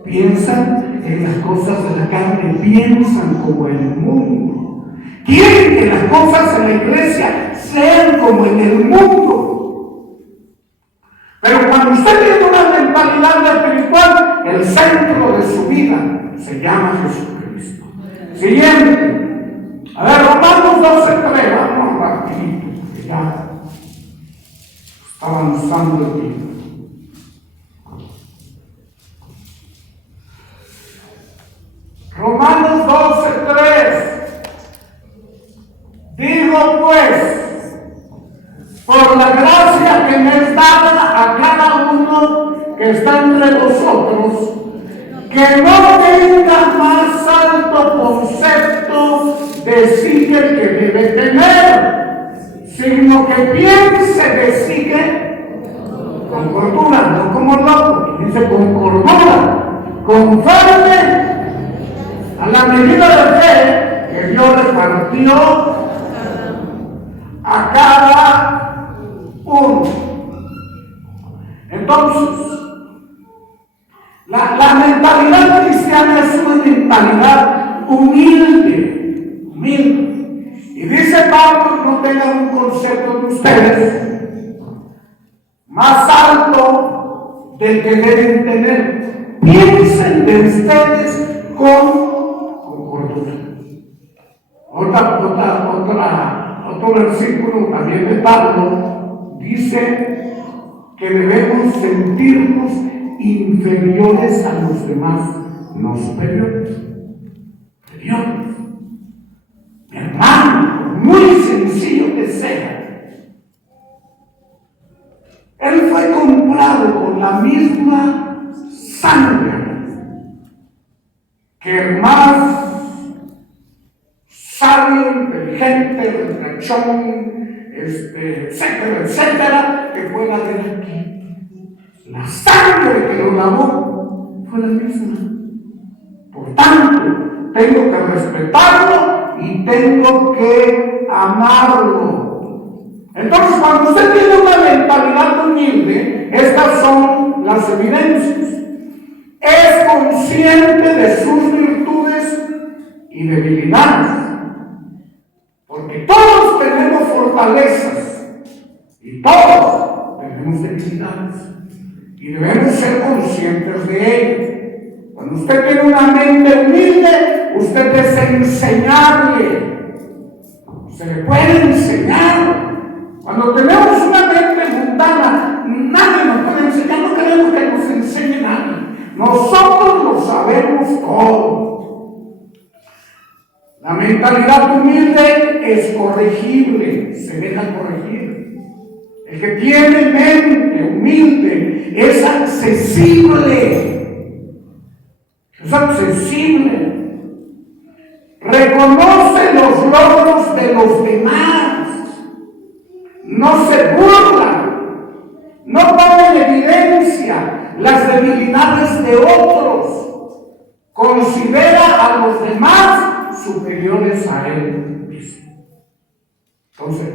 piensan en las cosas de la carne, piensan como el mundo. Quieren que las cosas en la iglesia sean como en el mundo. Pero cuando usted tiene una mentalidad espiritual, el centro de su vida se llama Jesucristo. Siguiente. A ver, Romanos 12:3. Vamos rapidito, porque ya está avanzando el tiempo. Romanos 12:3. Digo pues, por la gracia que me es dada a cada uno que está entre vosotros, que no tenga más alto concepto de sí que el que debe tener, sino que piense de sí que con cordura, no como loco, dice con cordura, conforme a la medida de fe que Dios repartió a cada uno. Entonces, la mentalidad cristiana es una mentalidad humilde. Y dice Pablo, no tengan un concepto de ustedes más alto del que deben tener. Piensen de ustedes con cordura. Otro versículo también de Pablo dice que debemos sentirnos inferiores a los demás, no superiores. Superiores. Mi hermano, muy sencillo que sea, él fue comprado con la misma sangre que el más sabio, inteligente, rechón, etcétera, que fue la de aquí. La sangre que lo lavó fue la misma. Por tanto, tengo que respetarlo y tengo que amarlo. Entonces, cuando usted tiene una mentalidad humilde, estas son las evidencias. Es consciente de sus virtudes y debilidades. Porque todos tenemos fortalezas y todos tenemos debilidades y debemos ser conscientes de ello. Cuando usted tiene una mente humilde, usted es enseñable. Se le puede enseñar. Cuando tenemos una mente mundana, nadie nos puede enseñar. No queremos que nos enseñe nadie. Nosotros lo sabemos todo. La mentalidad humilde es corregible, se deja corregir. El que tiene mente humilde es accesible. Es accesible. Reconoce los logros de los demás. No se burla. No pone en evidencia las debilidades de otros. Considera a los demás superiores a él mismo. Entonces,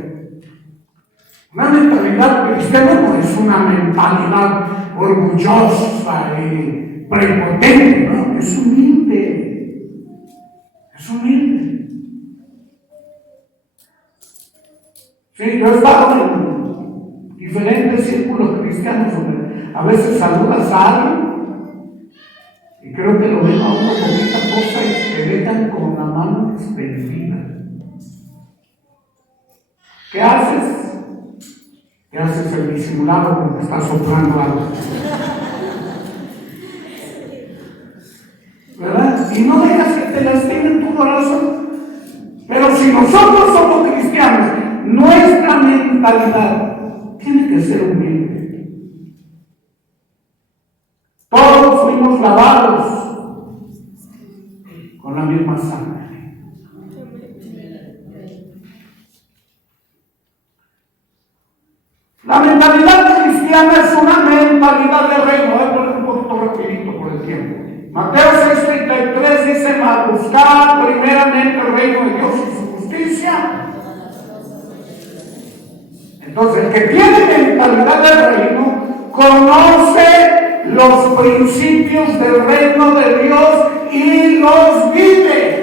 una mentalidad cristiana no es una mentalidad orgullosa y prepotente, no, es humilde. Sí, yo he estado en diferentes círculos cristianos donde a veces saludas a alguien y creo que lo ven a uno con esta cosa y te dejan con la mano extendida. ¿Qué haces? ¿Qué haces el disimulado cuando estás soplando algo? ¿Verdad? Y no dejas que te lastimen tu corazón. Pero si nosotros somos cristianos, nuestra mentalidad tiene que ser humilde. Todos fuimos lavados con la misma sangre. La mentalidad cristiana es una mentalidad de reino. Voy a poner un poquito rapidito por el tiempo. Mateo 6:33 dice: mas buscad primeramente el reino de Dios y su justicia. Entonces, el que tiene mentalidad del reino conoce los principios del reino de Dios y los vive.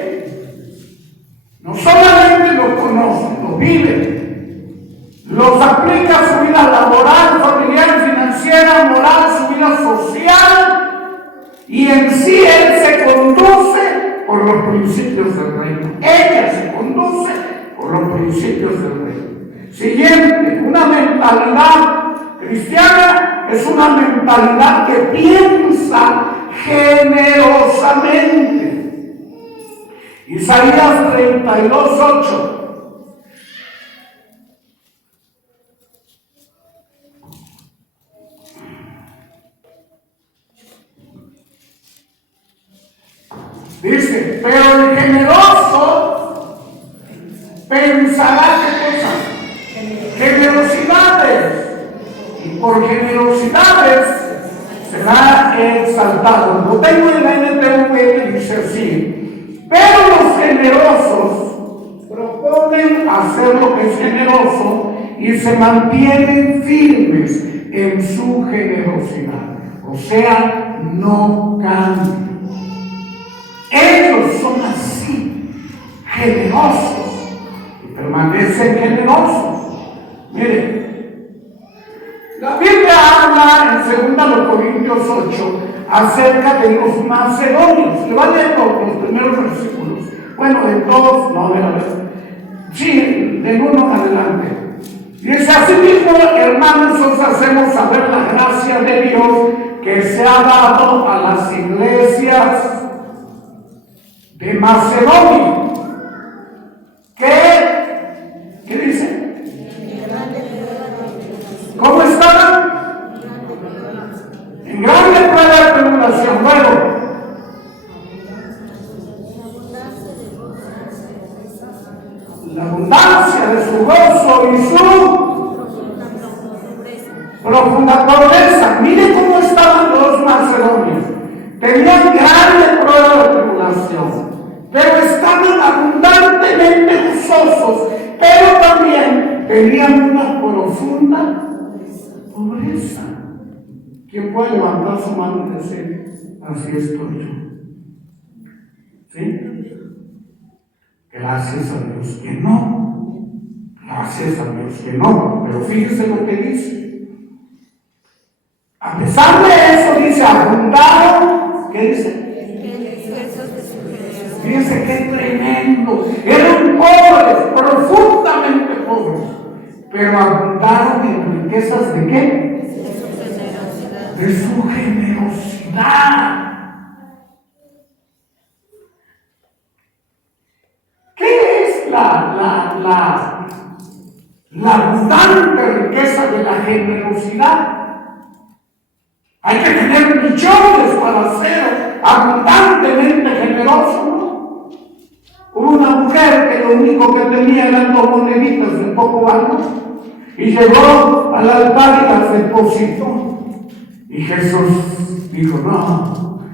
No solamente los conoce, los vive. Los aplica a su vida laboral, familiar, financiera, moral, su vida social. Y en sí él se conduce por los principios del reino. Ella se conduce por los principios del reino. Siguiente, una mentalidad cristiana es una mentalidad que piensa generosamente. Isaías 32:8. Dice: pero el generoso pensará ¿qué cosa? Generosidades. Y por generosidades será exaltado. Lo tengo en la NTV que dice así: pero los generosos proponen hacer lo que es generoso y se mantienen firmes en su generosidad. O sea, no cambian. Ellos son así, generosos, y permanecen generosos. Miren, la Biblia habla en 2 Corintios 8 acerca de los macedonios. Le van a leer los primeros versículos. Bueno, de todos, no, de la vez. Sí, de uno en adelante. Dice: asimismo, hermanos, os hacemos saber la gracia de Dios que se ha dado a las iglesias de Macedonia. ¿Qué dice? ¿Cómo estaban? En grande prueba de tribulación. Bueno, la abundancia de su gozo y su profunda pobreza. Mire cómo estaban los macedonios. Tenían grande prueba de tribulación, pero estaban abundantemente gozosos, pero también tenían una profunda pobreza. ¿Quién puede levantar su mano y decir: así estoy yo? ¿Sí? Gracias a Dios que no. Gracias a Dios que no. Pero fíjese lo que dice. A pesar de eso, dice: abundaron. ¿Qué dice? Fíjense qué tremendo. Eran pobres, profundamente pobres, pero abundaron en riquezas ¿de qué? De su generosidad. ¿Qué es la abundante riqueza de la generosidad? Hay que tener millones para ser abundantemente generoso, ¿no? Hubo una mujer que lo único que tenía eran 2 moneditas de poco valor y llegó al altar y las depositó. Y Jesús dijo: no,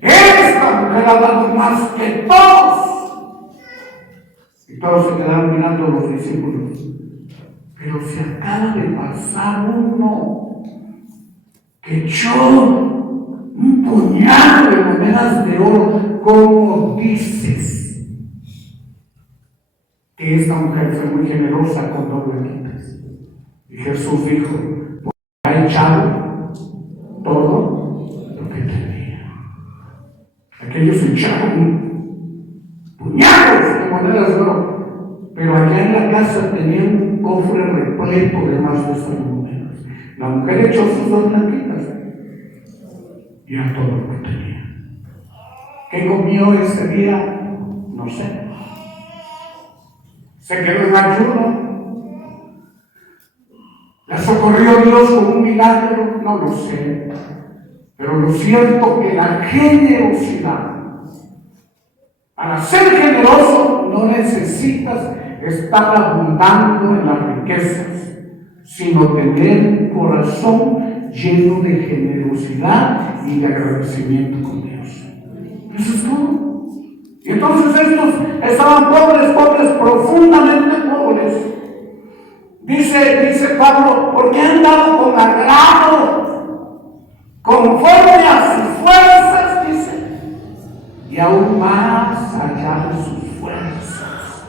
esta mujer ha dado más que todos. Y todos se quedaron mirando a los discípulos. Pero se acaba de pasar uno que echó un puñado de monedas de oro. ¿Cómo dices? Te que esta mujer fue muy generosa con 2 blanquitas. Y Jesús dijo, porque ha echado todo lo que tenía. Aquellos echaron puñados de monedas de oro, pero allá en la casa tenían un cofre repleto de más de esas monedas. La mujer echó sus 2 blanquitas y a todo lo que tenía. ¿Qué comió ese día? No sé. Se quedó en ayuno. ¿La socorrió Dios con un milagro? No lo sé. Pero lo cierto es que la generosidad, para ser generoso no necesitas estar abundando en las riquezas, sino tener un corazón lleno de generosidad y de agradecimiento con Dios. Eso es todo. Y entonces estos estaban pobres, profundamente pobres. Dice Pablo, porque han dado con agrado, conforme a sus fuerzas, dice, y aún más allá de sus fuerzas,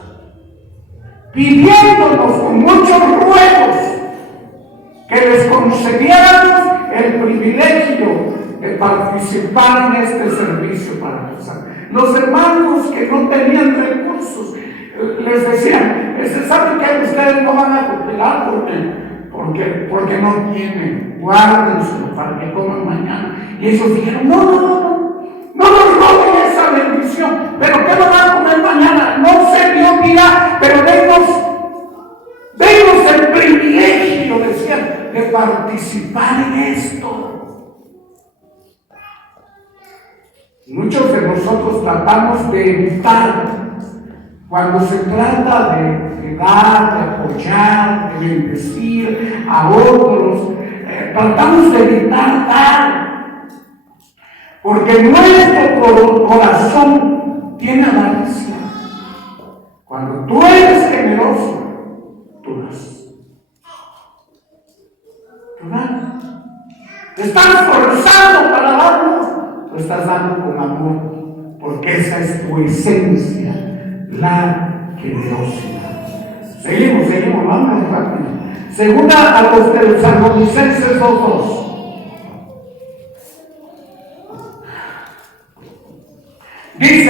pidiéndonos con muchos ruegos que les concediéramos el privilegio de participar en este servicio para los santos. Los hermanos que no tenían recursos les decían, ¿saben que ustedes no van a cooperar porque no tienen? Guárdenselo para que coman mañana. Y ellos dijeron, no nos roben esa bendición. ¿Pero qué van a comer mañana? No sé, Dios dirá, pero denos el privilegio, decían, de participar en esto. Muchos de nosotros tratamos de evitar, cuando se trata de dar, de apoyar, de bendecir a otros, tratamos de evitar dar, porque nuestro corazón tiene avaricia. Cuando tú eres generoso, tú das. Tú das. Te estás forzando para darlo. Lo estás dando con amor, porque esa es tu esencia, la generosidad. Seguimos, vamos rápido. Segunda a los Tesalonicenses 2:2. Dice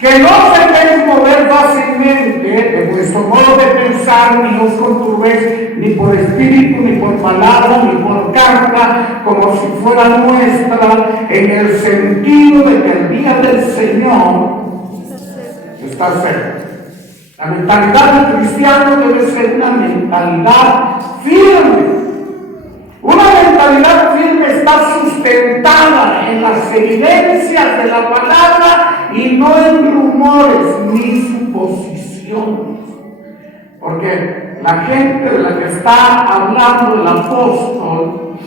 que no se deben mover fácilmente de vuestro modo de pensar, ni os conturbéis, ni por espíritu, ni por palabra, ni por carta, como si fuera nuestra, en el sentido de que el día del Señor está cerca. La mentalidad del cristiano debe ser una mentalidad firme. Una mentalidad firme está sustentada en las evidencias de la palabra y no en rumores ni suposiciones. Porque la gente de la que está hablando el apóstol,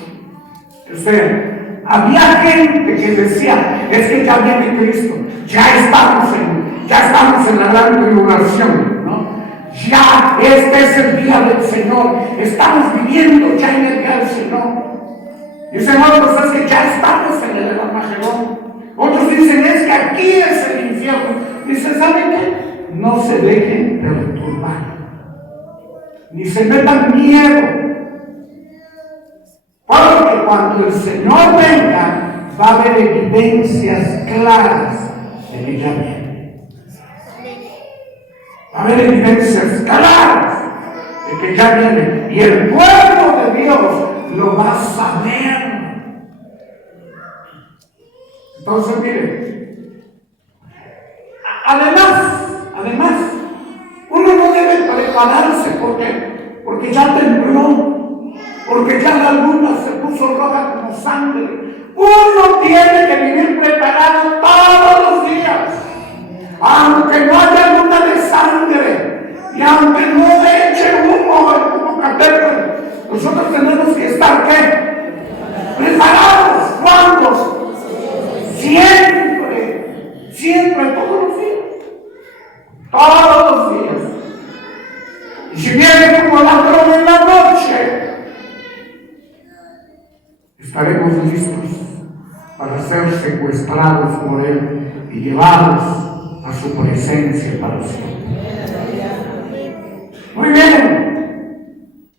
había gente que decía, es que ya viene Cristo, ya estamos en la gran tribulación, ¿no? Ya este es el día del Señor, estamos viviendo ya en el día del Señor. Dicen otros, es que ya estamos en el Armagedón. Otros dicen, es que aquí es el infierno. Dice, ¿saben qué? No se dejen perturbar, ni se metan miedo, porque cuando el Señor venga va a haber evidencias claras de que ya viene. Va a haber evidencias claras de que ya viene, y el pueblo de Dios lo va a saber. Entonces, miren, además, uno no debe prepararse porque ya tembló, porque ya la luna se puso roja como sangre. Uno tiene que vivir preparado todos los días, aunque no haya luna de sangre y aunque no se eche humo como catedral. Nosotros tenemos que estar ¿qué? Preparados. ¿Cuántos? Siempre, todos los días. Y si viene como ladrón en la noche, estaremos listos para ser secuestrados por Él y llevados a su presencia para siempre. Muy bien.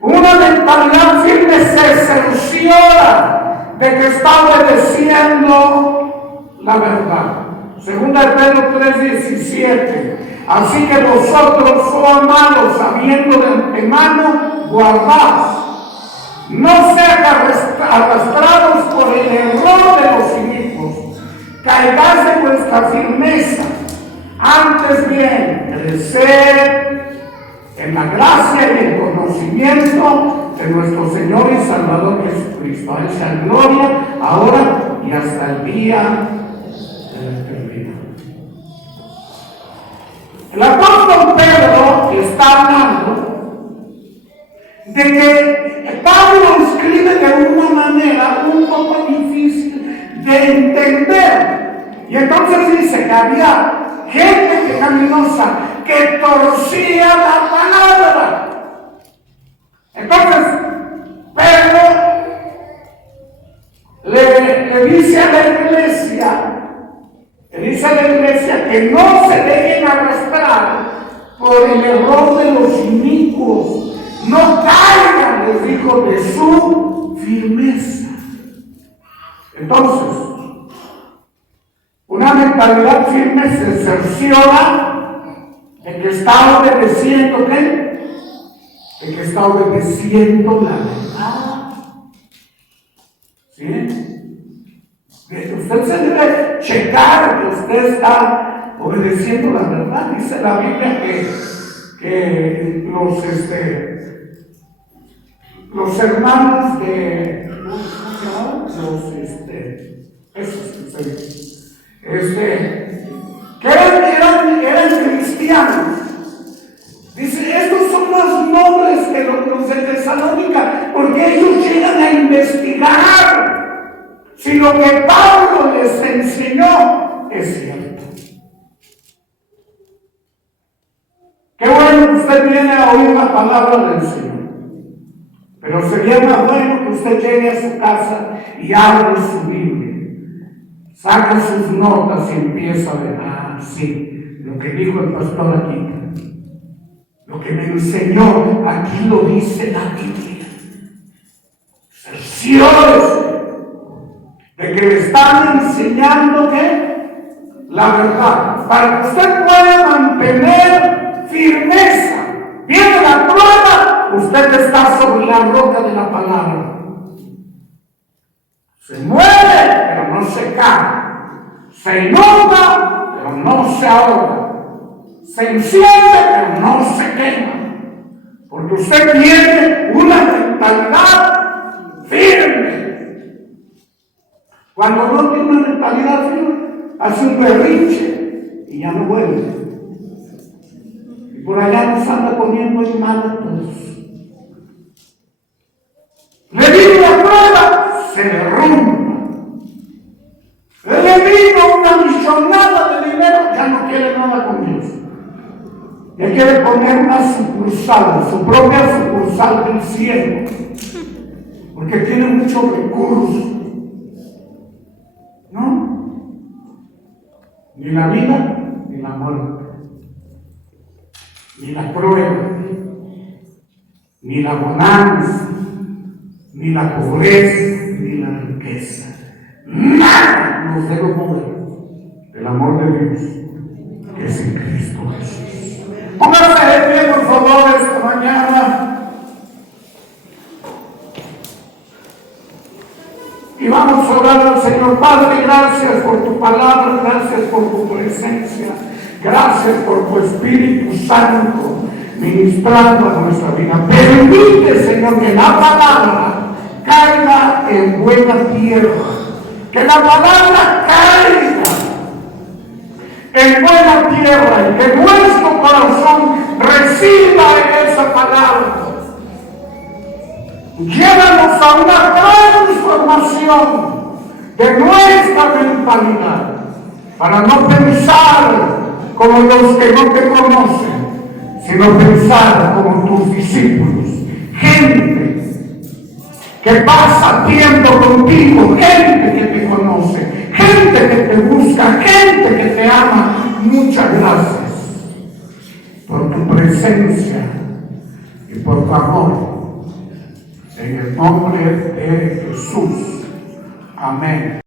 Una mentalidad firme se cerciora de que está obedeciendo la verdad. Segunda de Pedro 3:17. Así que vosotros, oh amados, sabiendo de antemano, guardad. No sean arrastrados por el error de los inicuos. Caigáis de vuestra firmeza. Antes bien, crecer en la gracia y el conocimiento de nuestro Señor y Salvador Jesucristo. A Él sea gloria, ahora y hasta el día de la eternidad. El apóstol Pedro está hablando de que Pablo escribe de una manera un poco difícil de entender. Y entonces dice que había gente pecaminosa que torcía la palabra. Entonces, Pedro le dice a la iglesia, que no se dejen arrastrar por el error de los inicuos. No caigan, les dijo, de su firmeza. Entonces, una mentalidad firme se cerciora de que está obedeciendo, ¿qué? De que está obedeciendo la verdad. ¿Sí? Usted se debe checar que usted está obedeciendo la verdad. Dice la Biblia que los hermanos de que eran cristianos. Dice, estos son más nobles que los de Tesalónica, porque ellos llegan a investigar si lo que Pablo les enseñó es cierto. Qué bueno que usted viene a oír la palabra del Señor. Pero sería más bueno que usted llegue a su casa y abre su Biblia, saque sus notas y empieza a ver, sí, lo que dijo el pastor aquí, lo que me enseñó, aquí lo dice la Biblia. Cerciórese de que le están enseñando que la verdad, para que usted pueda mantener firmeza. Viene la prueba, usted está sobre la roca de la palabra. Se mueve, pero no se cae. Se inunda, pero no se ahoga. Se enciende, pero no se quema. Porque usted tiene una mentalidad firme. Cuando no tiene una mentalidad firme, hace un berrinche y ya no vuelve. Por allá nos anda poniendo en mal a todos. Le vino la prueba, se derrumba. Le vino una millonada de dinero, ya no quiere nada con Dios. Ya quiere poner una sucursal, su propia sucursal del cielo, porque tiene muchos recursos. ¿No? Ni la vida, ni la muerte. Ni la prueba, ni la bonanza, ni la pobreza, ni la riqueza. Nada nos debe mover del amor de Dios, que es en Cristo Jesús. Pónganse de pie, por favor, esta mañana. Y vamos a orar al Señor. Padre, gracias por tu palabra, gracias por tu presencia. Gracias por tu Espíritu Santo ministrando a nuestra vida. Permite, Señor, que la palabra caiga en buena tierra. Que la palabra caiga en buena tierra y que nuestro corazón reciba esa palabra. Llévanos a una transformación de nuestra mentalidad para no pensar como los que no te conocen, sino pensar como tus discípulos, gente que pasa tiempo contigo, gente que te conoce, gente que te busca, gente que te ama. Muchas gracias por tu presencia Por favor, en el nombre de Jesús. Amén.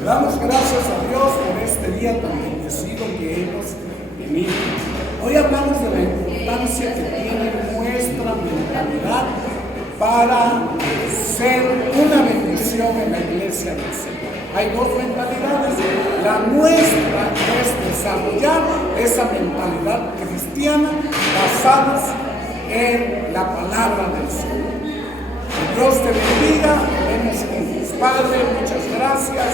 Le damos gracias a Dios por este día tan bendecido que hemos tenido. Hoy hablamos de la importancia que tiene nuestra mentalidad para ser una bendición en la iglesia del Señor. Hay dos mentalidades. La nuestra es desarrollar esa mentalidad cristiana basados en la palabra del Señor. Que Dios te bendiga. Vemos juntos. Padre, muchas gracias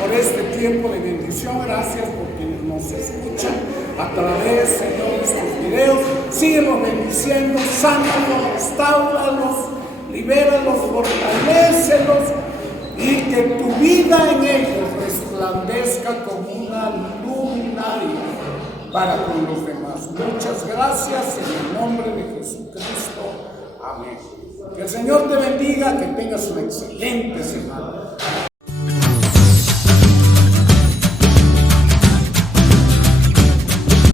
por este tiempo de bendición. Gracias por quienes nos escuchan a través, Señor, de estos videos. Síguenos bendiciendo, sánalos, restauralos, libéralos, fortalécelos, y que tu vida en ellos resplandezca como una luminaria para con los demás. Muchas gracias en el nombre de Jesucristo. Amén. Que el Señor te bendiga, que tengas una excelente semana.